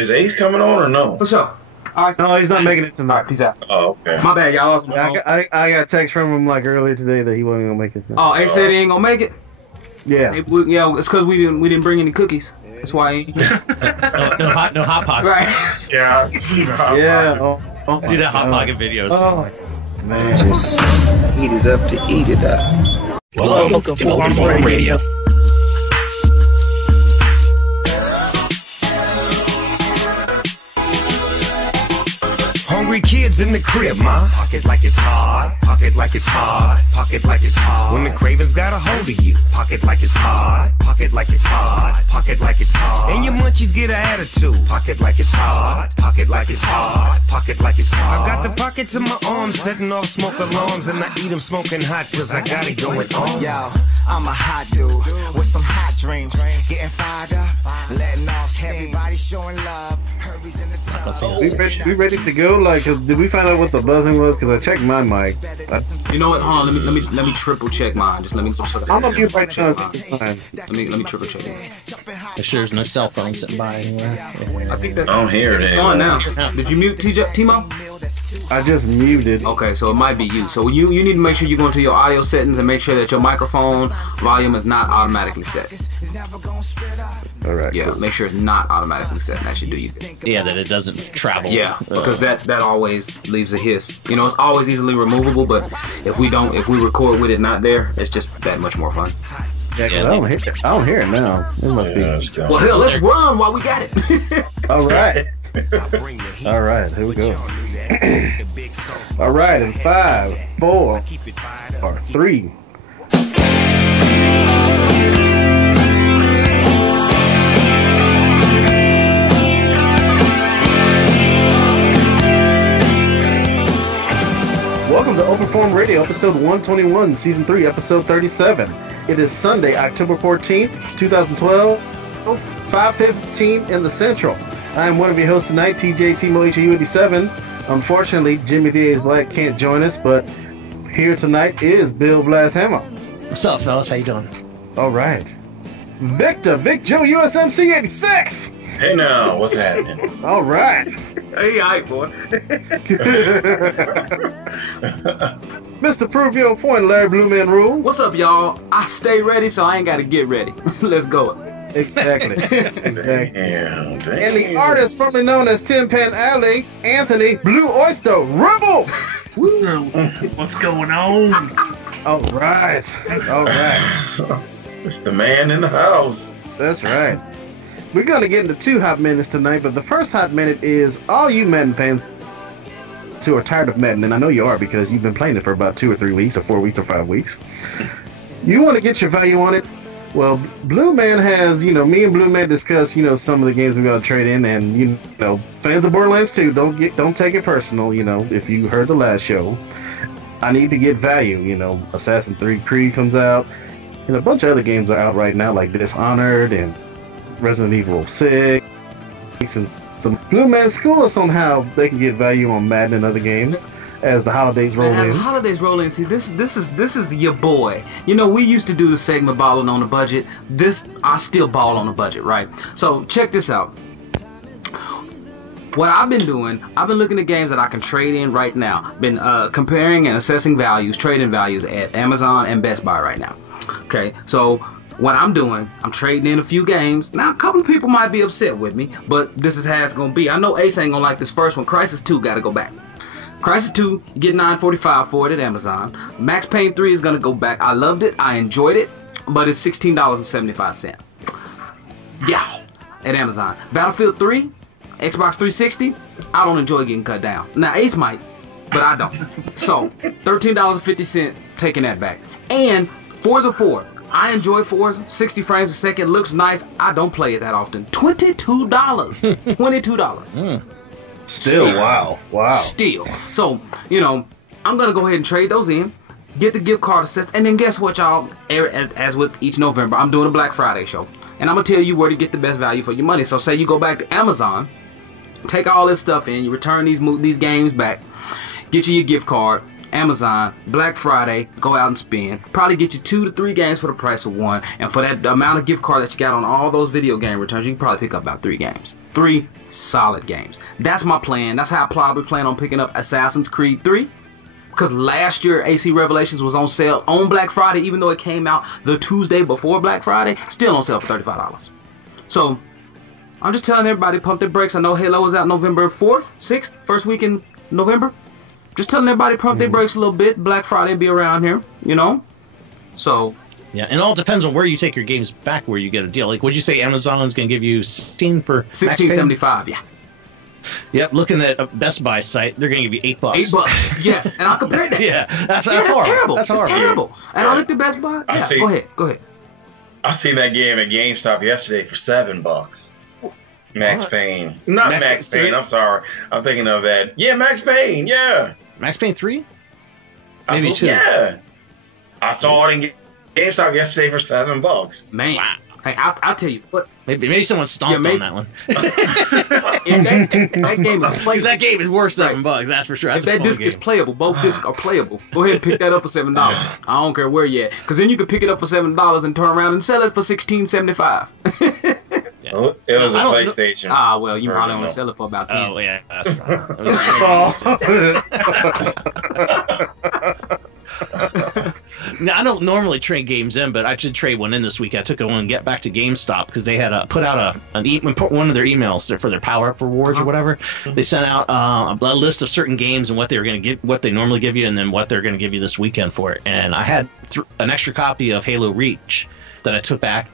Is Ace coming on or no? For sure. All right. No, he's not making it tonight. All right, peace out. Oh, okay. My bad, y'all. I got a text from him like earlier today that he wasn't gonna make it. Oh, Ace said he ain't gonna make it. Yeah. Yeah, it's because we didn't bring any cookies. That's why. He ain't. no hot pocket. Right. Yeah. Yeah. Do that hot pocket videos. Oh man. Just eat it up to eat it up. Welcome to OFR Radio. Hungry kids in the crib, ma. Pocket like it's hard. Pocket like it's hard. Pocket like it's hard. When the cravings got a hold of you. Pocket like it's hard. Pocket like it's hard. Pocket like it's hard. And your munchies get an attitude. Pocket like it's hard. Pocket like it's hard. Pocket like it's hard. I got the pockets in my arms, setting off smoke alarms, and I eat them smoking hot, cause I got it going on. Yo, I'm a hot dude with some hot dreams. Getting fired up, letting off. Everybody showing love. Herbie's in the tub. We ready to go? Like, did we find out what the buzzing was? Cause I checked my mic. You know what? Hold on. Let me triple check mine. Just let me. I'm gonna mute right now. Let me triple check it. Make sure there's no cell phone sitting by anywhere. I think that's I don't hear it. it's on now. Did you mute Timo? I just muted. Okay, so it might be you. So you need to make sure you go into your audio settings and make sure that your microphone volume is not automatically set. All right. Yeah, cool. make sure it's not automatically set. That should do you good. Yeah, that it doesn't travel. Yeah, because that always leaves a hiss. You know, it's always easily removable, but if we record with it not there, it's just that much more fun. Yeah, cause I don't hear it now. It must be. Well, hell, let's run while we got it. All right. All right, here we go. All right, in 5, 4, or 3. Welcome to Open Forum Radio, episode 121, season 3, episode 37. It is Sunday, October 14th, 2012, 5:15 in the Central. I am one of your hosts tonight, TMOHOU87. Unfortunately, Jimmy the A's Black can't join us, but here tonight is Bill Vladz Hammer. What's up, fellas? How you doing? All right. Vic Joe USMC86. Hey now, what's happening? All right. Hey, all right, boy. Mr. Prove Your Point, Larry Bluemanrule. What's up, y'all? I stay ready, so I ain't got to get ready. Let's go. Exactly. Damn. And the artist formerly known as TinPanAlley, Anthony BlueOysterRebel. What's going on? All right. It's the man in the house. That's right. We're going to get into 2 hot minutes tonight, but the first hot minute is all you Madden fans who are tired of Madden, and I know you are because you've been playing it for about 2 or 3 weeks, or 4 weeks, or 5 weeks. You want to get your value on it? Well, Blue Man has, me and Blue Man discuss, some of the games we got to trade in, and, fans of Borderlands 2, don't take it personal, if you heard the last show. I need to get value, Assassin's 3 Creed comes out, and a bunch of other games are out right now, like Dishonored and Resident Evil 6, and some Blue Man school us on how they can get value on Madden and other games as the holidays roll in. As the holidays roll in, see, this is your boy. We used to do the segment balling on a budget. I still ball on a budget, right? So check this out. What I've been doing, I've been looking at games that I can trade in right now. Been comparing and assessing values, trading values at Amazon and Best Buy right now. Okay, so what I'm doing, I'm trading in a few games. Now, a couple of people might be upset with me, but this is how it's going to be. I know Ace ain't going to like this first one. Crysis 2 got to go back. Crysis 2, you get $9.45 for it at Amazon. Max Payne 3 is going to go back. I loved it. I enjoyed it, but it's $16.75. Yeah, at Amazon. Battlefield 3, Xbox 360, I don't enjoy getting cut down. Now, Ace might, but I don't. So, $13.50, taking that back. And Forza 4. I enjoy Forza. 60 frames a second. Looks nice. I don't play it that often. $22. $22. Still, wow. Still. So, I'm going to go ahead and trade those in. Get the gift card assessed. And then guess what, y'all? As with each November, I'm doing a Black Friday show. And I'm going to tell you where to get the best value for your money. So say you go back to Amazon, take all this stuff in, you return these games back, get you your gift card, Amazon, Black Friday, go out and spend. Probably get you 2 to 3 games for the price of 1. And for that amount of gift card that you got on all those video game returns, you can probably pick up about 3 games. 3 solid games. That's my plan. That's how I probably plan on picking up Assassin's Creed 3. Because last year, AC Revelations was on sale on Black Friday, even though it came out the Tuesday before Black Friday, still on sale for $35. So, I'm just telling everybody, pump their brakes. I know Halo is out November 4th, 6th, first week in November. Just telling everybody pump their brakes a little bit. Black Friday be around here, you know? So... Yeah, and it all depends on where you take your games back, where you get a deal. Like, would you say Amazon's going to give you 16 for $16.75, yeah. Yep, looking at Best Buy site, they're going to give you $8. $8, yes. And I'll compare that. Yeah, that's terrible. That's it's horrible. terrible. And I looked at Best Buy. Yeah, go ahead. I seen that game at GameStop yesterday for $7. Max Payne. Not Max Payne, I'm sorry. I'm thinking of that. Yeah, Max Payne, yeah. Max Payne 3? Maybe 2. Yeah. I saw it in GameStop yesterday for $7. Man. Wow. Hey, I'll tell you what. Maybe someone stomped on that one. that game is playable. That game is worth $7, that's for sure. That's if that disc is playable, both discs are playable. Go ahead and pick that up for $7. I don't care where you're at. Because then you can pick it up for $7 and turn around and sell it for $16.75. Oh, it was a PlayStation. Ah, well, you probably only sell it for about 10. Oh, yeah, that's right. Now, I don't normally trade games in, but I should trade one in this week. I took it one and get back to GameStop because they had put out one of their emails for their power-up rewards or whatever. They sent out a list of certain games and what they were going to give, what they normally give you, and then what they're going to give you this weekend for it. And I had an extra copy of Halo Reach that I took back.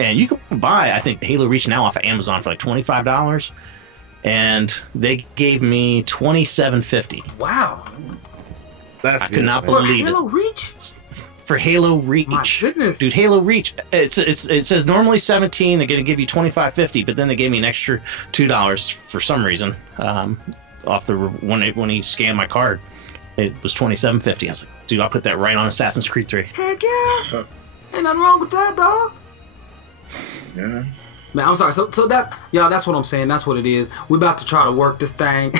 And you can buy, I think, Halo Reach now off of Amazon for like $25, and they gave me $27.50. Wow, I could not believe it. Halo Reach? For Halo Reach, my goodness, dude, Halo Reach. It says normally $17. They're going to give you $25.50, but then they gave me an extra $2 for some reason off the when he scanned my card. It was $27.50. I was like, dude, I'll put that right on Assassin's Creed 3. Heck yeah, ain't nothing wrong with that, dog. Yeah. Man, I'm sorry. So that, y'all, that's what I'm saying. That's what it is. We're about to try to work this thing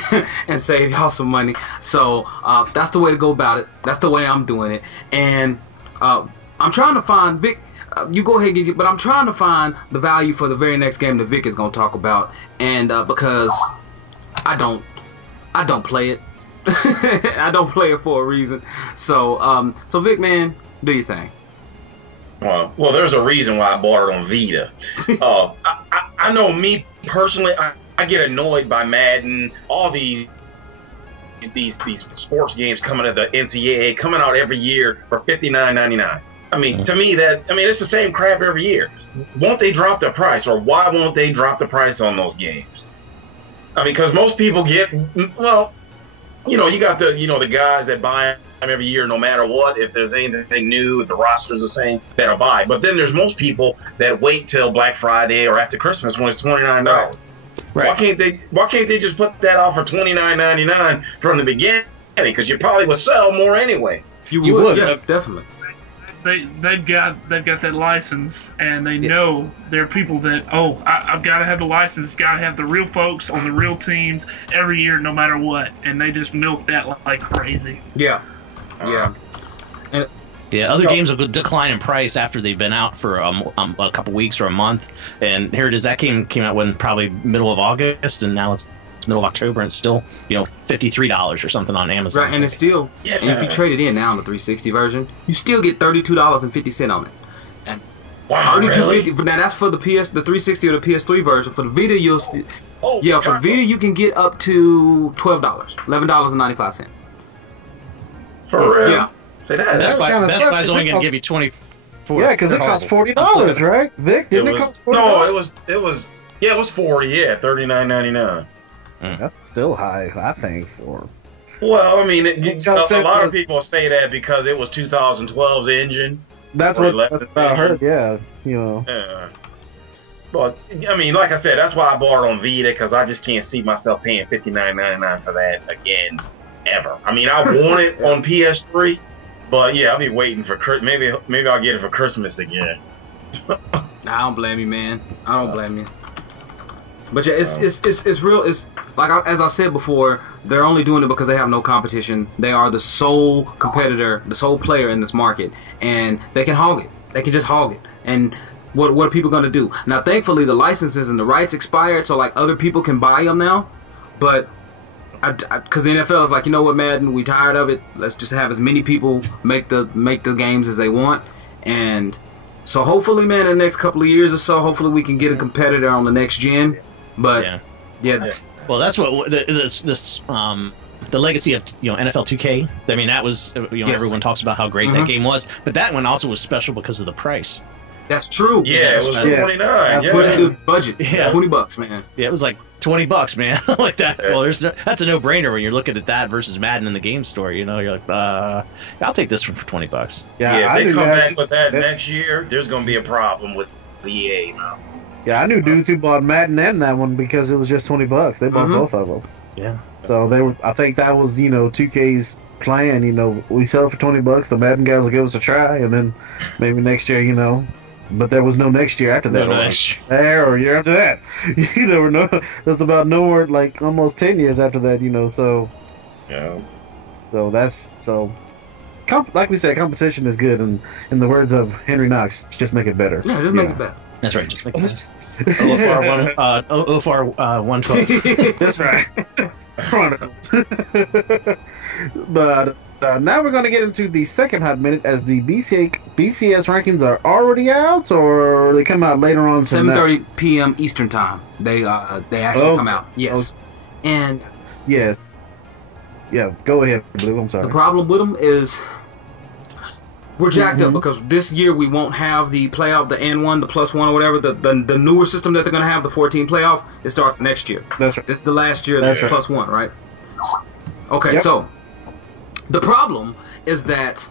and save y'all some money. So that's the way to go about it. That's the way I'm doing it. And I'm trying to find Vic. You go ahead and get it, but I'm trying to find the value for the very next game that Vic is going to talk about. And because I don't play it. I don't play it for a reason. So Vic, man, do your thing. Well, there's a reason why I bought it on Vita. I know me personally, I get annoyed by Madden, all these sports games coming to the NCAA, coming out every year for $59.99. I mean, to me, it's the same crap every year. Won't they drop the price, or why won't they drop the price on those games? I mean, because most people get, well, you got the guys that buy them every year, no matter what. If there's anything new, if the roster's the same, that'll buy. But then there's most people that wait till Black Friday or after Christmas when it's $29. Right. Why can't they just put that off for $29.99 from the beginning? Because you probably would sell more anyway. You would, yeah, definitely. They've got that license, and they know there are people that, I've got to have the license, got to have the real folks on the real teams every year, no matter what, and they just milk that like crazy. Yeah. Other games will decline in price after they've been out for a couple weeks or a month, and here it is. That game came out when probably middle of August, and now it's middle of October, and it's still $53 or something on Amazon. Right, and it's still, and if you trade it in now on the 360 version, you still get $32.50 on it. And wow, really? Now that's for the 360 or the PS3 version. For the Vita, you'll still, for the Vita you can get up to $12, $11.95. For real? Yeah. Say that. Best Buy's only going to give you $24. Yeah, because it costs $40, right? Vic, didn't it cost $40? No, it was $40. Yeah, $39.99. That's still high, I think. Well, I mean, a lot of people say that because it was 2012's engine. That's what I heard. Yeah, But I mean, like I said, that's why I bought it on Vita, because I just can't see myself paying $59.99 for that again, ever. I mean, I want it on PS3, but yeah, I'll be waiting for maybe I'll get it for Christmas again. I don't blame you, man. I don't blame you. But yeah, it's real. as I said before, they're only doing it because they have no competition. They are the sole competitor, the sole player in this market, and they can hog it. They can just hog it. And what are people going to do? Now, thankfully, the licenses and the rights expired, so like other people can buy them now. But because the NFL is like, you know what, Madden, we tired of it. Let's just have as many people make the games as they want. And so hopefully, man, in the next couple of years or so, hopefully we can get a competitor on the next gen. But yeah. Well, that's what the legacy of NFL 2K. I mean, that was everyone talks about how great that game was, but that one also was special because of the price. That's true. Yeah, it was $29. Yeah, budget. Yeah, $20, man. Yeah, it was like $20, man. Like that. Well, that's a no-brainer when you're looking at that versus Madden in the game store. You know, you're like, I'll take this one for $20. Yeah, if they come back with that next year, there's gonna be a problem with EA now. Yeah, I knew dudes who bought Madden and that one because it was just $20. They bought both of them. Yeah. So they were. I think that was 2K's plan. We sell it for $20. The Madden guys will give us a try, and then maybe next year, But there was no next year after that. Or year after that. There were no. That's about nowhere. Like almost 10 years after that. So. Yeah. So that's like we said, competition is good, and in the words of Henry Knox, just make it better. Yeah, just make it better. That's right. Just make it better. OFR 112. That's right. But now we're going to get into the second hot minute, as the BCS rankings are already out, or they come out later on. 7:30 p.m. Eastern time. They actually come out. Yes. And yes. Yeah. Go ahead, Blue. I'm sorry. The problem with them is we're jacked up because this year we won't have the playoff, the N1, the +1, or whatever, the newer system that they're going to have, the 14 playoff. It starts next year. That's right. This is the last year of the +1, right? Okay, so the problem is that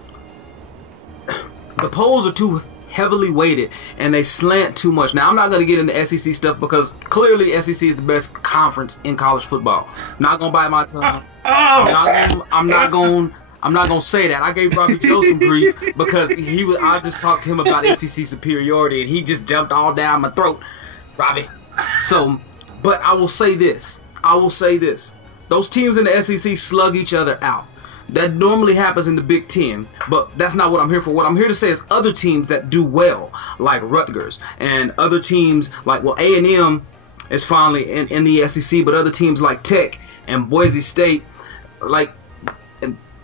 the polls are too heavily weighted and they slant too much. Now, I'm not going to get into SEC stuff because clearly SEC is the best conference in college football. Not going to bite my tongue. I'm not going to say that. I gave Robbie Joe some grief because I just talked to him about SEC superiority and he just jumped all down my throat, Robbie. So, but I will say this. Those teams in the SEC slug each other out. That normally happens in the Big Ten, but that's not what I'm here for. What I'm here to say is other teams that do well, like Rutgers, and other teams like, A&M is finally in the SEC, but other teams like Tech and Boise State, like,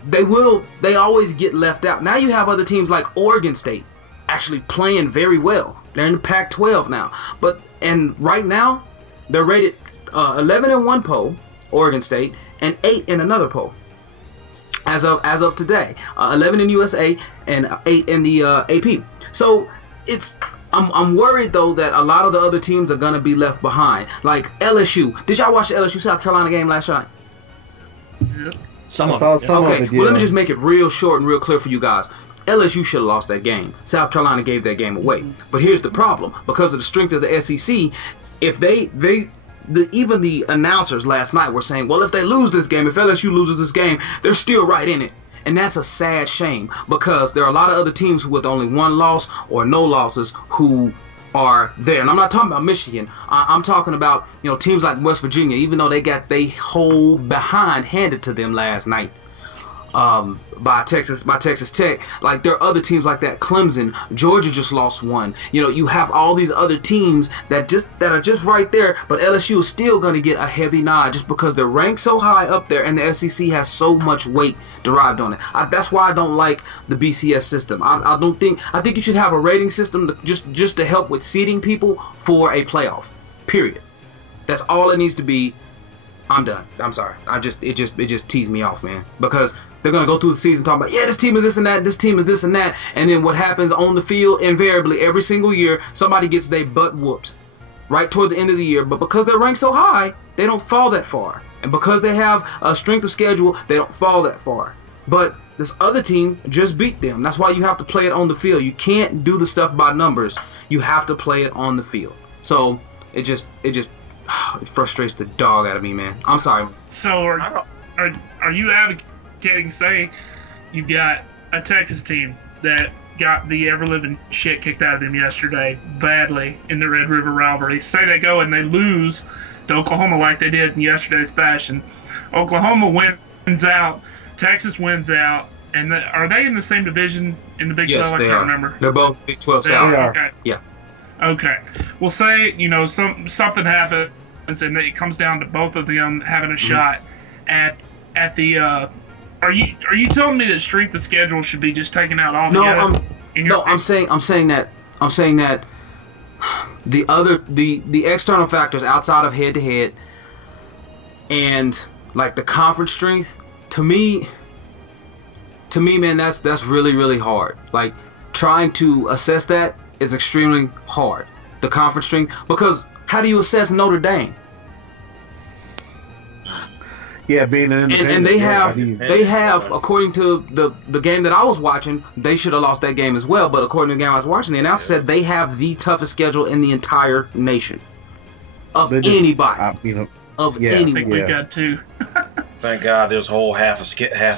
they always get left out. Now you have other teams like Oregon State actually playing very well. They're in the Pac-12 now. And right now, they're rated 11 in one poll, Oregon State, and 8 in another poll. As of today, 11 in USA and 8 in the AP. So I'm worried though that a lot of the other teams are gonna be left behind. Like LSU. Did y'all watch the LSU South Carolina game last night? Yep. Some of it, well, let me just make it real short and real clear for you guys. LSU should have lost that game. South Carolina gave that game away. But here's the problem: because of the strength of the SEC, if even the announcers last night were saying, well, if they lose this game, if LSU loses this game, they're still right in it. And that's a sad shame because there are a lot of other teams with only one loss or no losses who are there. And I'm not talking about Michigan. I'm talking about teams like West Virginia, even though they got their whole behind handed to them last night by Texas Tech. Like, there are other teams like that. Clemson, Georgia just lost one. You have all these other teams that are just right there, but LSU is still going to get a heavy nod just because they're ranked so high up there and the SEC has so much weight derived on it. That's why I don't like the BCS system. I think you should have a rating system just to help with seeding people for a playoff. Period. That's all it needs to be. I'm done. I'm sorry. It just teased me off, man. Because they're gonna go through the season talking about, this team is this and that, this team is this and that, and then what happens on the field, invariably every single year, somebody gets their butt whooped right toward the end of the year. But because they're ranked so high, they don't fall that far, and because they have a strength of schedule, they don't fall that far. But this other team just beat them. That's why you have to play it on the field. You can't do the stuff by numbers. You have to play it on the field. So it frustrates the dog out of me, man. I'm sorry. So are you advocating, say, you've got a Texas team that got the ever-living shit kicked out of them yesterday badly in the Red River rivalry. Say they go and they lose to Oklahoma like they did in yesterday's fashion. Oklahoma wins out, Texas wins out, and are they in the same division in the Big 12? I can't remember. They're both Big 12 South. They are. Okay. Yeah. Okay. Well, say something happens and it comes down to both of them having a shot at the. Are you telling me that strength of schedule should be just taken out altogether? I'm saying that the external factors outside of head to head and like the conference strength, to me, man, that's really, really hard. Like trying to assess that is extremely hard. The conference strength, because how do you assess Notre Dame? Yeah, being an independent. And they have, according to the game that I was watching, they should have lost that game as well. But according to the game I was watching, the announcer said they have the toughest schedule in the entire nation of anybody. Anyone. I think we got two. Thank God there's a whole half a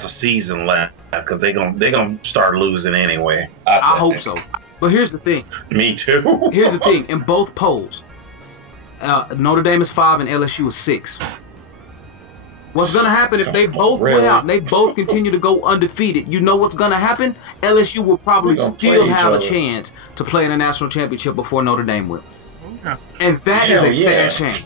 season left, because they're gonna start losing anyway. I hope so. But here's the thing. Me too. Here's the thing. In both polls, Notre Dame is 5 and LSU is 6. What's going to happen if they both win out and they both continue to go undefeated? You know what's going to happen? LSU will probably still have a chance to play in a national championship before Notre Dame will. Okay. And that is a sad shame.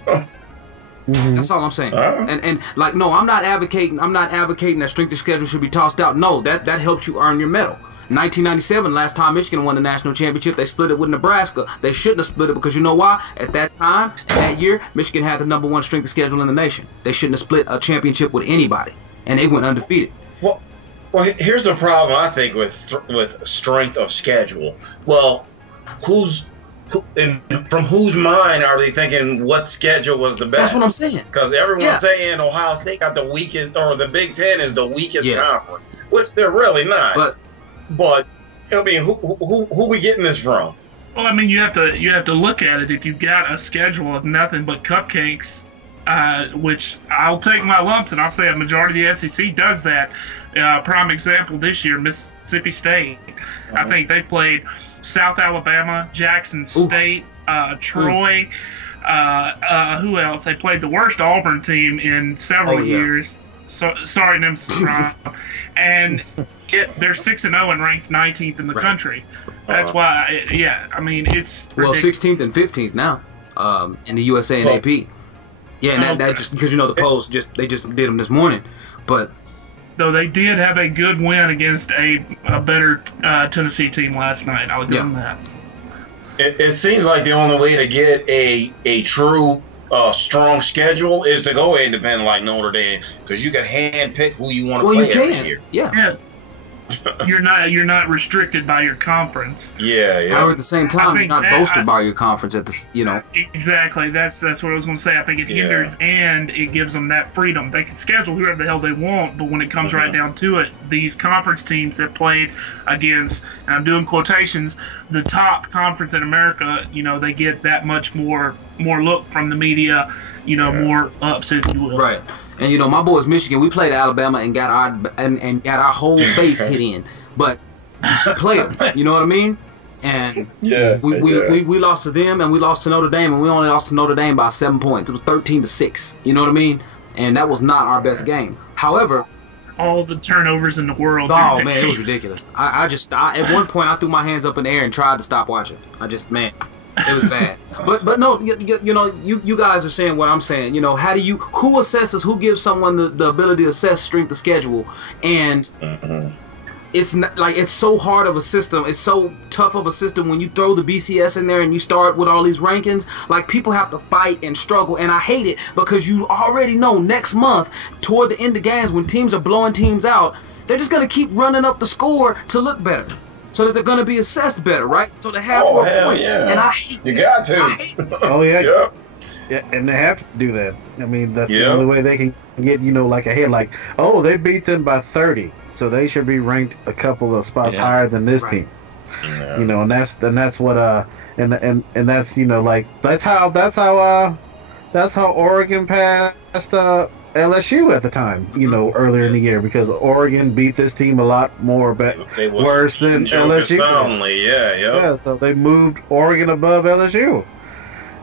That's all I'm saying. And like, no, I'm not advocating that strength of schedule should be tossed out. No, that helps you earn your medal. 1997, last time Michigan won the national championship, they split it with Nebraska. They shouldn't have split it because you know why? At that time, that year, Michigan had the #1 strength of schedule in the nation. They shouldn't have split a championship with anybody, and they went undefeated. Well, here's the problem I think with strength of schedule. Well, from whose mind are they thinking what schedule was the best? That's what I'm saying. Because everyone's saying Ohio State got the weakest, or the Big Ten is the weakest conference, which they're really not. But I mean, who we getting this from? Well, I mean, you have to look at it. If you've got a schedule of nothing but cupcakes, which I'll take my lumps and I'll say a majority of the SEC does that. Prime example this year, Mississippi State. I think they played South Alabama, Jackson State, Troy. Who else? They played the worst Auburn team in several years. So sorry, Nemesis Prime. And they're 6-0 and ranked 19th in the country. That's why, I mean, it's ridiculous. 16th and 15th now in the USA and AP. Yeah, and that just because the polls they just did them this morning, but though they did have a good win against a better Tennessee team last night. I'll give them that. It seems like the only way to get a true strong schedule is to go independent like Notre Dame, because you can hand pick who you want to play every year. Yeah. You're not restricted by your conference. Yeah. However, at the same time, you're not boasted by your conference at this. Exactly. That's what I was going to say. I think it hinders and it gives them that freedom. They can schedule whoever the hell they want, but when it comes right down to it, these conference teams that played against, and I'm doing quotations, the top conference in America, they get that much more look from the media. More ups, if you will. Right. And my boys Michigan, we played Alabama and got our whole base hit in, but we played them. You know what I mean? And we lost to them, and we lost to Notre Dame, and we only lost to Notre Dame by 7 points. It was 13-6. You know what I mean? And that was not our best game. However, all the turnovers in the world. Oh man, it was ridiculous. I at one point I threw my hands up in the air and tried to stop watching. It was bad. But no, you guys are saying what I'm saying. Who assesses, who gives someone the ability to assess strength of schedule? And it's not, like, it's so hard of a system. It's so tough of a system when you throw the BCS in there and you start with all these rankings. Like, people have to fight and struggle, and I hate it because you already know next month, toward the end of games, when teams are blowing teams out, they're just going to keep running up the score to look better, so that they're going to be assessed better, right? So they have more points. Yeah. And I hate you got to. Oh, yeah. Yeah, and they have to do that. I mean, that's the only way they can get, like a hit. Like, oh, they beat them by 30, so they should be ranked a couple of spots higher than this team. Yeah. And that's what and that's like that's how Oregon passed LSU at the time, earlier in the year, because Oregon beat this team a lot more worse than LSU. Yeah, so they moved Oregon above LSU,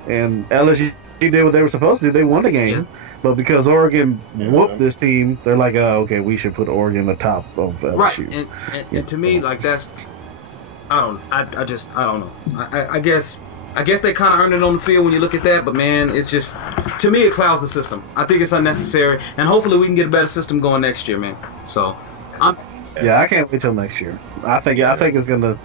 and LSU did what they were supposed to do. They won the game. Yeah. But because Oregon whooped this team, they're like, oh, okay, we should put Oregon on top of LSU. Right, and to me, like I don't know. I guess they kind of earned it on the field when you look at that, but man, it's just, to me, it clouds the system. I think it's unnecessary, and hopefully we can get a better system going next year, man. So, I can't wait till next year. I think it's gonna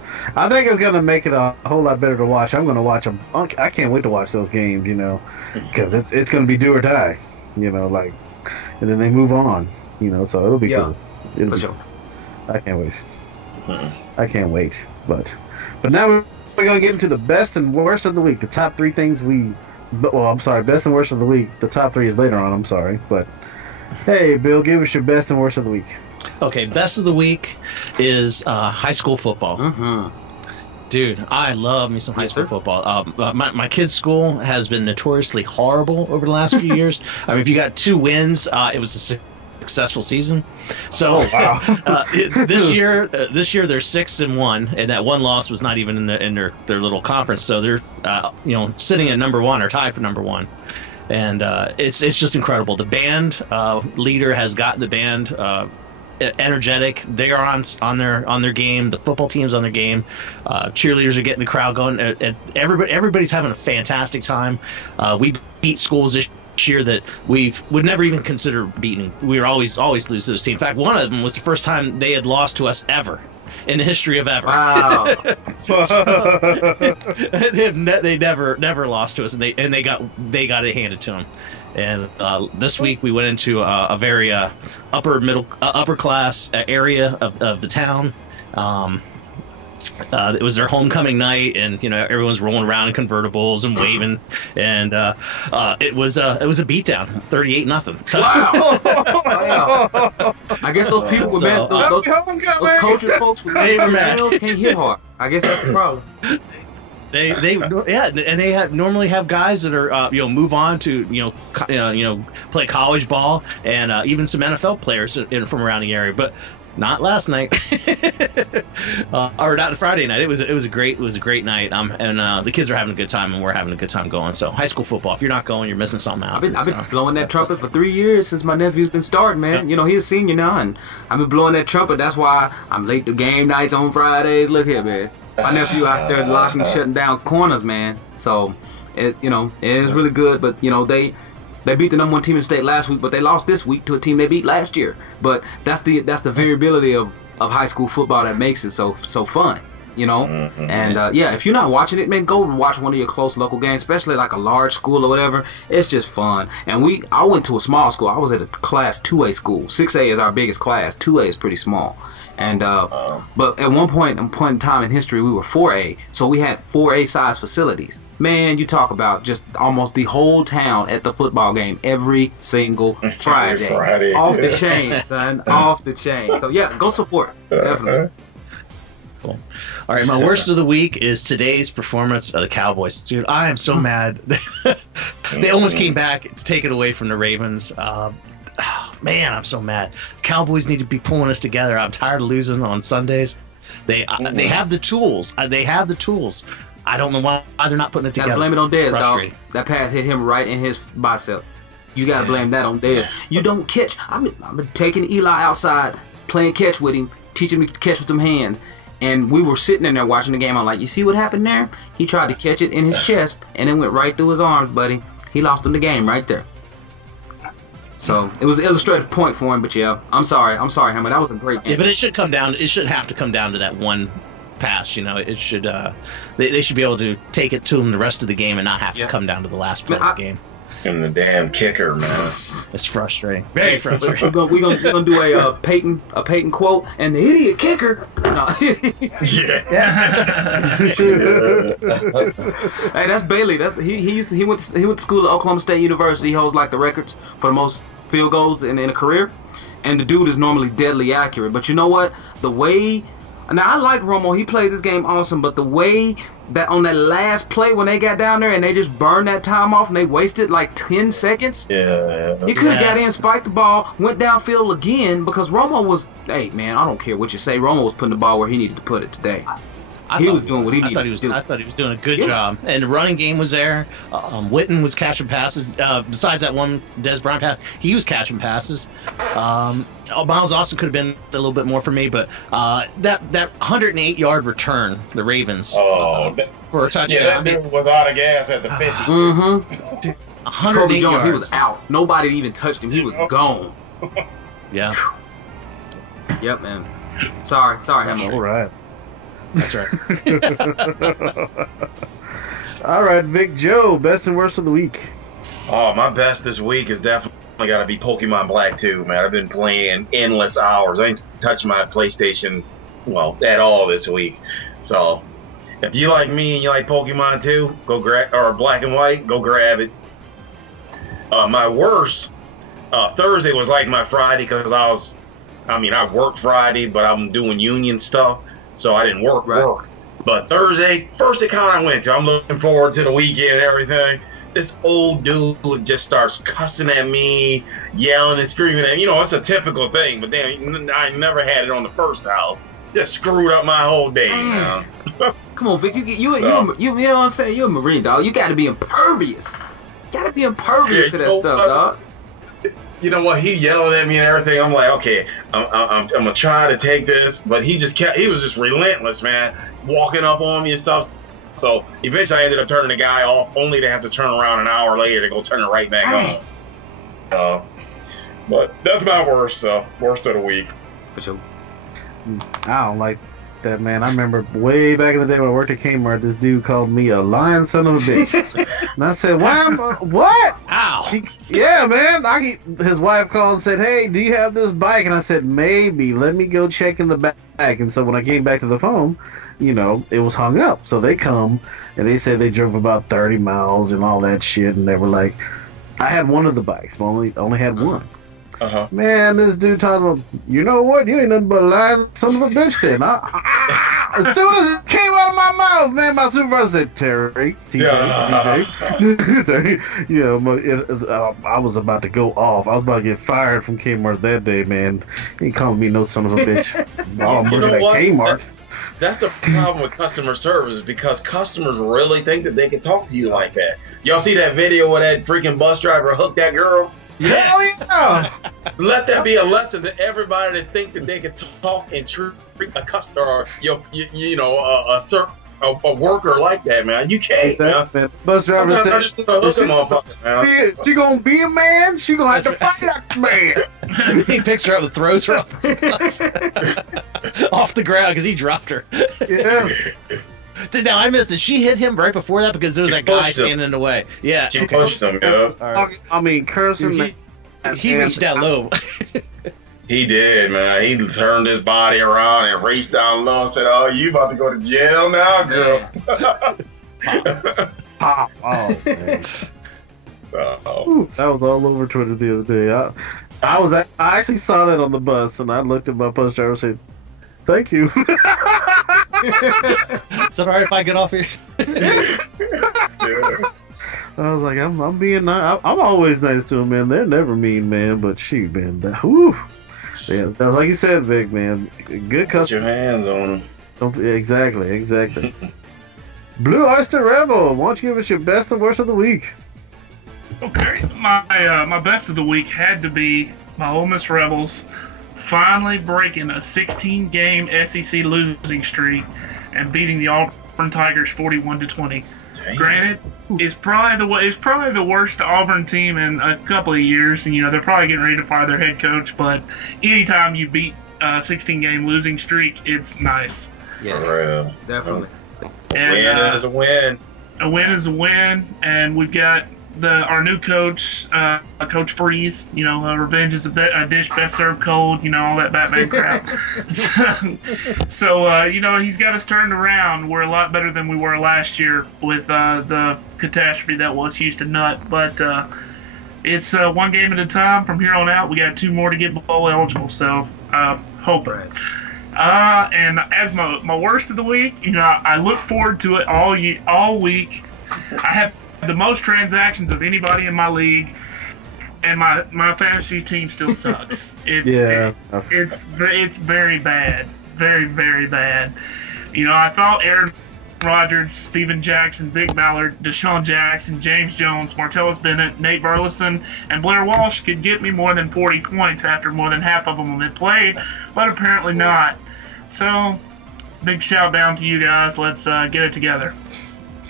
make it a whole lot better to watch. I'm gonna watch them. I can't wait to watch those games, because it's gonna be do or die. And then they move on, so it'll be cool. For sure. I can't wait. I can't wait. But now we're going to get into the best and worst of the week. The top 3 things best and worst of the week. The top 3 is later on, I'm sorry. But, hey, Bill, give us your best and worst of the week. Okay, best of the week is high school football. Mm-hmm. Dude, I love me some high school football. My kid's school has been notoriously horrible over the last few years. I mean, if you got 2 wins, it was a successful season. So this year they're 6-1, and that one loss was not even in their little conference. So they're sitting at number 1 or tied for number 1, and it's just incredible. The band leader has gotten the band energetic. They are on their game. The football team's on their game. Cheerleaders are getting the crowd going. Everybody's having a fantastic time. We beat schools this year that would never even consider beating. We were always lose to this team. In fact, one of them was the first time they had lost to us ever in the history of ever. Wow. They never lost to us, and they got it handed to them. And this week we went into a very upper class area of the town. It was their homecoming night, and everyone's rolling around in convertibles and waving, and it was a beatdown, 38-0 So, wow. I guess those people those culture folks with males can't hit hard. I guess that's the problem. They normally have guys that are move on to play college ball, and even some NFL players from around the area, but not last night, or not Friday night. It was a great night. And the kids are having a good time, and we're having a good time going. So high school football, if you're not going, you're missing something out. I've been blowing that trumpet for 3 years since my nephew's been starting, man. He's a senior now, and I've been blowing that trumpet. That's why I'm late to game nights on Fridays. Look here, man. My nephew out there locking, shutting down corners, man. So, it is really good. But they beat the number 1 team in the state last week, but they lost this week to a team they beat last year. But that's the variability of high school football that makes it so fun, Mm-hmm. And if you're not watching it, man, go and watch one of your close local games, especially like a large school or whatever. It's just fun. And I went to a small school. I was at a class 2A school. 6A is our biggest class. 2A is pretty small. And but at one point in time in history, we were 4A, so we had 4A size facilities. Man, you talk about just almost the whole town at the football game every single Friday. Off the chain, son, off the chain. So yeah, go support, definitely. Cool. All right, my worst of the week is today's performance of the Cowboys. Dude, I am so mad. They almost came back to take it away from the Ravens. Man, I'm so mad. Cowboys need to be pulling us together. I'm tired of losing on Sundays. They have the tools. They have the tools. I don't know why they're not putting it together. Gotta blame it on Dez, dog. That pass hit him right in his bicep. You gotta blame that on Dez. You don't catch. I've been taking Eli outside, playing catch with him, teaching me to catch with them hands. And we were sitting in there watching the game. I'm like, you see what happened there? He tried to catch it in his chest, and it went right through his arms, buddy. He lost him the game right there. So it was an illustrative point for him, but yeah, I'm sorry, Hammer. That was a great game. Yeah, but it should have to come down to that one pass. It should. They should be able to take it to them the rest of the game and not have to come down to the last play of the game. And the damn kicker, man. It's frustrating. Very frustrating. We're gonna do a Peyton quote, and the idiot kicker. No. Hey, that's Bailey. He went to school at Oklahoma State University. He holds like the records for the most field goals in a career, and the dude is normally deadly accurate. But you know what? The way. Now, I like Romo. He played this game awesome, but the way that on that last play when they got down there and they just burned that time off and they wasted like 10 seconds. Yeah. He could have got in, spiked the ball, went downfield again because Romo was, hey, man, I don't care what you say. Romo was putting the ball where he needed to put it today. He was doing what he needed to do. I thought he was doing a good job. And the running game was there. Witten was catching passes. Besides that one Des Bryant pass, he was catching passes. Miles Austin could have been a little bit more for me, but that 108-yard return, the Ravens, for a touchdown. Yeah, that dude was out of gas at the 50. Mm-hmm. Kobe Jones, yards. He was out. Nobody even touched him. He was gone. Yeah. Yep, man. Sorry, Hammer. All right. That's right. All right, Vic Joe, best and worst of the week. Oh, my best this week is definitely got to be Pokemon Black 2, man. I've been playing endless hours. I ain't touched my PlayStation, at all this week. So, if you like me and you like Pokemon 2, go grab, or Black and White, go grab it. My worst, Thursday was like my Friday because I worked Friday, but I'm doing union stuff, so I didn't work. But Thursday, first account I went to, I'm looking forward to the weekend and everything. This old dude just starts cussing at me, yelling and screaming at me. It's a typical thing, but then I never had it on the first house. Just screwed up my whole day, man. Come on, Vic, you know what I'm saying? You're a Marine, dog. You got to be impervious. You got to be impervious to that stuff, dog. You know what? He yelling at me and everything. I'm like, okay, I'm gonna try to take this, but he was just relentless, man, walking up on me and stuff. So eventually, I ended up turning the guy off, only to have to turn around an hour later to go turn it right back on. But that's my worst of the week. For sure. I don't like that, man. I remember way back in the day when I worked at Kmart, this dude called me a lying son of a bitch. And I said, what? Ow. Yeah, man. His wife called and said, hey, do you have this bike? And I said, maybe. Let me go check in the back. And so when I came back to the phone, it was hung up. So they come, and they said they drove about 30 miles and all that shit. And they were like, I had one of the bikes, but only had one. Uh-huh. Man, this dude talking about, you know what? You ain't nothing but a lying son of a bitch then. As soon as it came out of my mouth, man, my supervisor said, Terry, TJ, I was about to go off. I was about to get fired from Kmart that day, man. He ain't calling me no son of a bitch. I'm working at Kmart. That's the problem with customer service, is because customers really think that they can talk to you like that. Y'all see that video where that freaking bus driver hooked that girl? Yeah. Let that be a lesson to everybody that think that they can talk and treat a customer or a worker like that, man. You can't, man. Bus driver said, she gonna be a man, she gonna have to fight like a man. He picks her up and throws her off the ground because he dropped her. Yeah. Now I missed it. She hit him right before that because there was that guy standing in the way. Yeah, she pushed him. Yeah. Right. I mean, cursing. He reached that low. He did, man. He turned his body around and raced down low and said, "Oh, you about to go to jail now, girl?" Pop. Oh, man. That was all over Twitter the other day. I actually saw that on the bus, and I looked at my bus driver and said, "Thank you." Is it alright if I get off here? I was like, I'm being nice. I'm always nice to them, man. They're never mean, man. But shoot, man, whew. Yeah, like you said, Vic, man, good customer. Put your hands on them. Exactly. Blue Oyster Rebel, why don't you give us your best and worst of the week? Okay, my best of the week had to be my Ole Miss Rebels finally breaking a 16-game SEC losing streak and beating the Auburn Tigers 41-20. Dang. Granted, it's probably the worst Auburn team in a couple of years, and they're probably getting ready to fire their head coach. But anytime you beat a 16-game losing streak, it's nice. Yeah, for real. Definitely. And, a win is a win. A win is a win, and we've got our new coach, Coach Freeze. Revenge is a dish best served cold. All that Batman crap. So he's got us turned around. We're a lot better than we were last year with the catastrophe that was Houston Nut. But it's one game at a time. From here on out, we got 2 more to get bowl eligible. So hope it. And as my worst of the week, I look forward to it all week. I have the most transactions of anybody in my league, and my fantasy team still sucks. It's very bad, very, very bad. You know, I thought Aaron Rodgers, Steven Jackson, Vic Ballard, Deshaun Jackson, James Jones, Martellus Bennett, Nate Burleson, and Blair Walsh could get me more than 40 points after more than half of them have been played, but apparently not. So, big shout down to you guys. Let's get it together.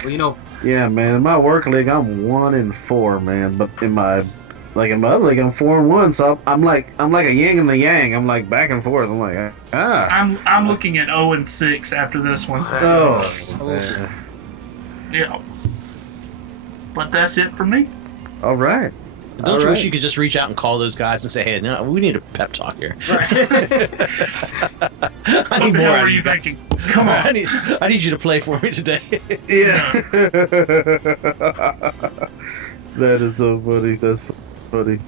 Well, you know. Yeah, man. In my work league, I'm 1-4, man. But in my other league, I'm 4-1. So I'm like a yin and a yang. I'm like back and forth. I'm like, I'm looking at 0-6 after this one. Oh, man. Yeah. But that's it for me. All right. Don't you wish you could just reach out and call those guys and say, hey, no, we need a pep talk here. Right. I need more. What are you thinking? Come on. I need you to play for me today. Yeah. That is so funny. That's funny.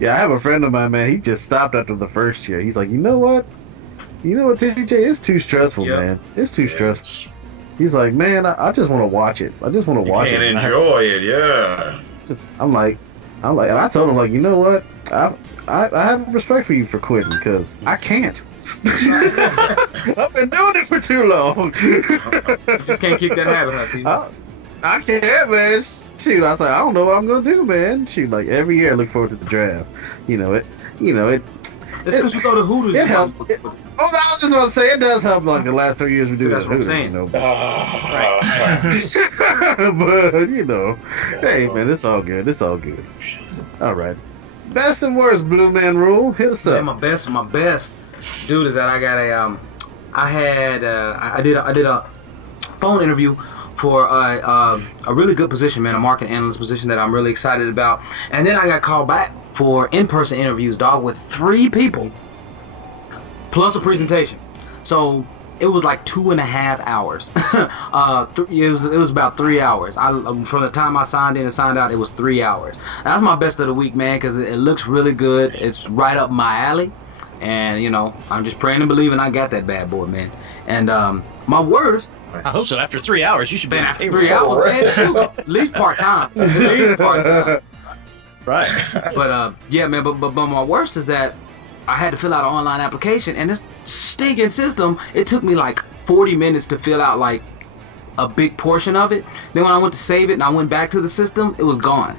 Yeah, I have a friend of mine, man. He just stopped after the first year. He's like, you know what, TJ, it's too stressful, man. It's too stressful. He's like, man, I just want to watch it. I just want to watch it. And enjoy it, yeah. I'm like, and I told him, like, you know what? I have respect for you for quitting because I can't. I've been doing it for too long. You just can't keep that habit up, people. I can't, man. Shoot, I was like, I don't know what I'm gonna do, man. Shoot, like every year I look forward to the draft. It. It's because you go to Hooters. It helps. I was just about to say it does help. Like the last 3 years we do. That's what I'm saying. But hey, man, it's all good. It's all good. All right. Best and worst Bluemanrule. Hit us up. My best, dude, is that I got I did a phone interview for a really good position, man, a market analyst position that I'm really excited about. And then I got called back for in-person interviews, dog, with 3 people plus a presentation. So it was like 2.5 hours. It was about 3 hours. From the time I signed in and signed out, it was 3 hours. That's my best of the week, man, because it looks really good. It's right up my alley. And, I'm just praying and believing I got that bad boy, man. And my worst. I hope so. After 3 hours, you should be after 3 hours, man. Shoot, at least part-time. Right. But, yeah, man, but my worst is that I had to fill out an online application, and this stinking system, it took me like 40 minutes to fill out like a big portion of it. Then when I went to save it and I went back to the system, it was gone.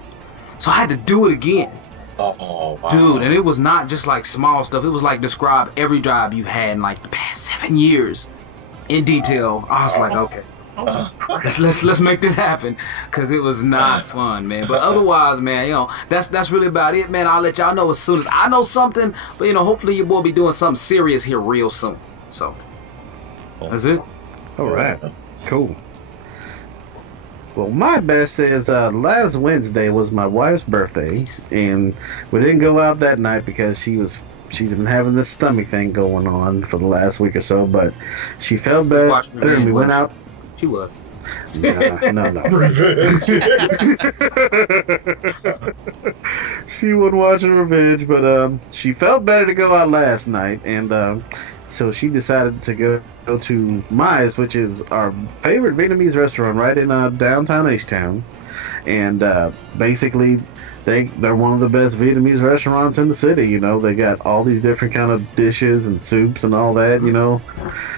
So I had to do it again. Oh, wow. Dude, and it was not just like small stuff. It was like describe every drive you had in like the past 7 years in detail. I was like, okay, let's make this happen, because it was not fun, man. But otherwise, man, that's really about it, man. I'll let y'all know as soon as I know something. But hopefully your boy be doing something serious here real soon. So that's it. All right, cool. Well, my best is last Wednesday was my wife's birthday, and we didn't go out that night because she's been having this stomach thing going on for the last week or so, but she felt better, and we went out. She was. No. She wasn't watching Revenge, but she felt better to go out last night, and so she decided to go to Mai's, which is our favorite Vietnamese restaurant right in downtown H-Town, and basically they're one of the best Vietnamese restaurants in the city. They got all these different kind of dishes and soups and all that,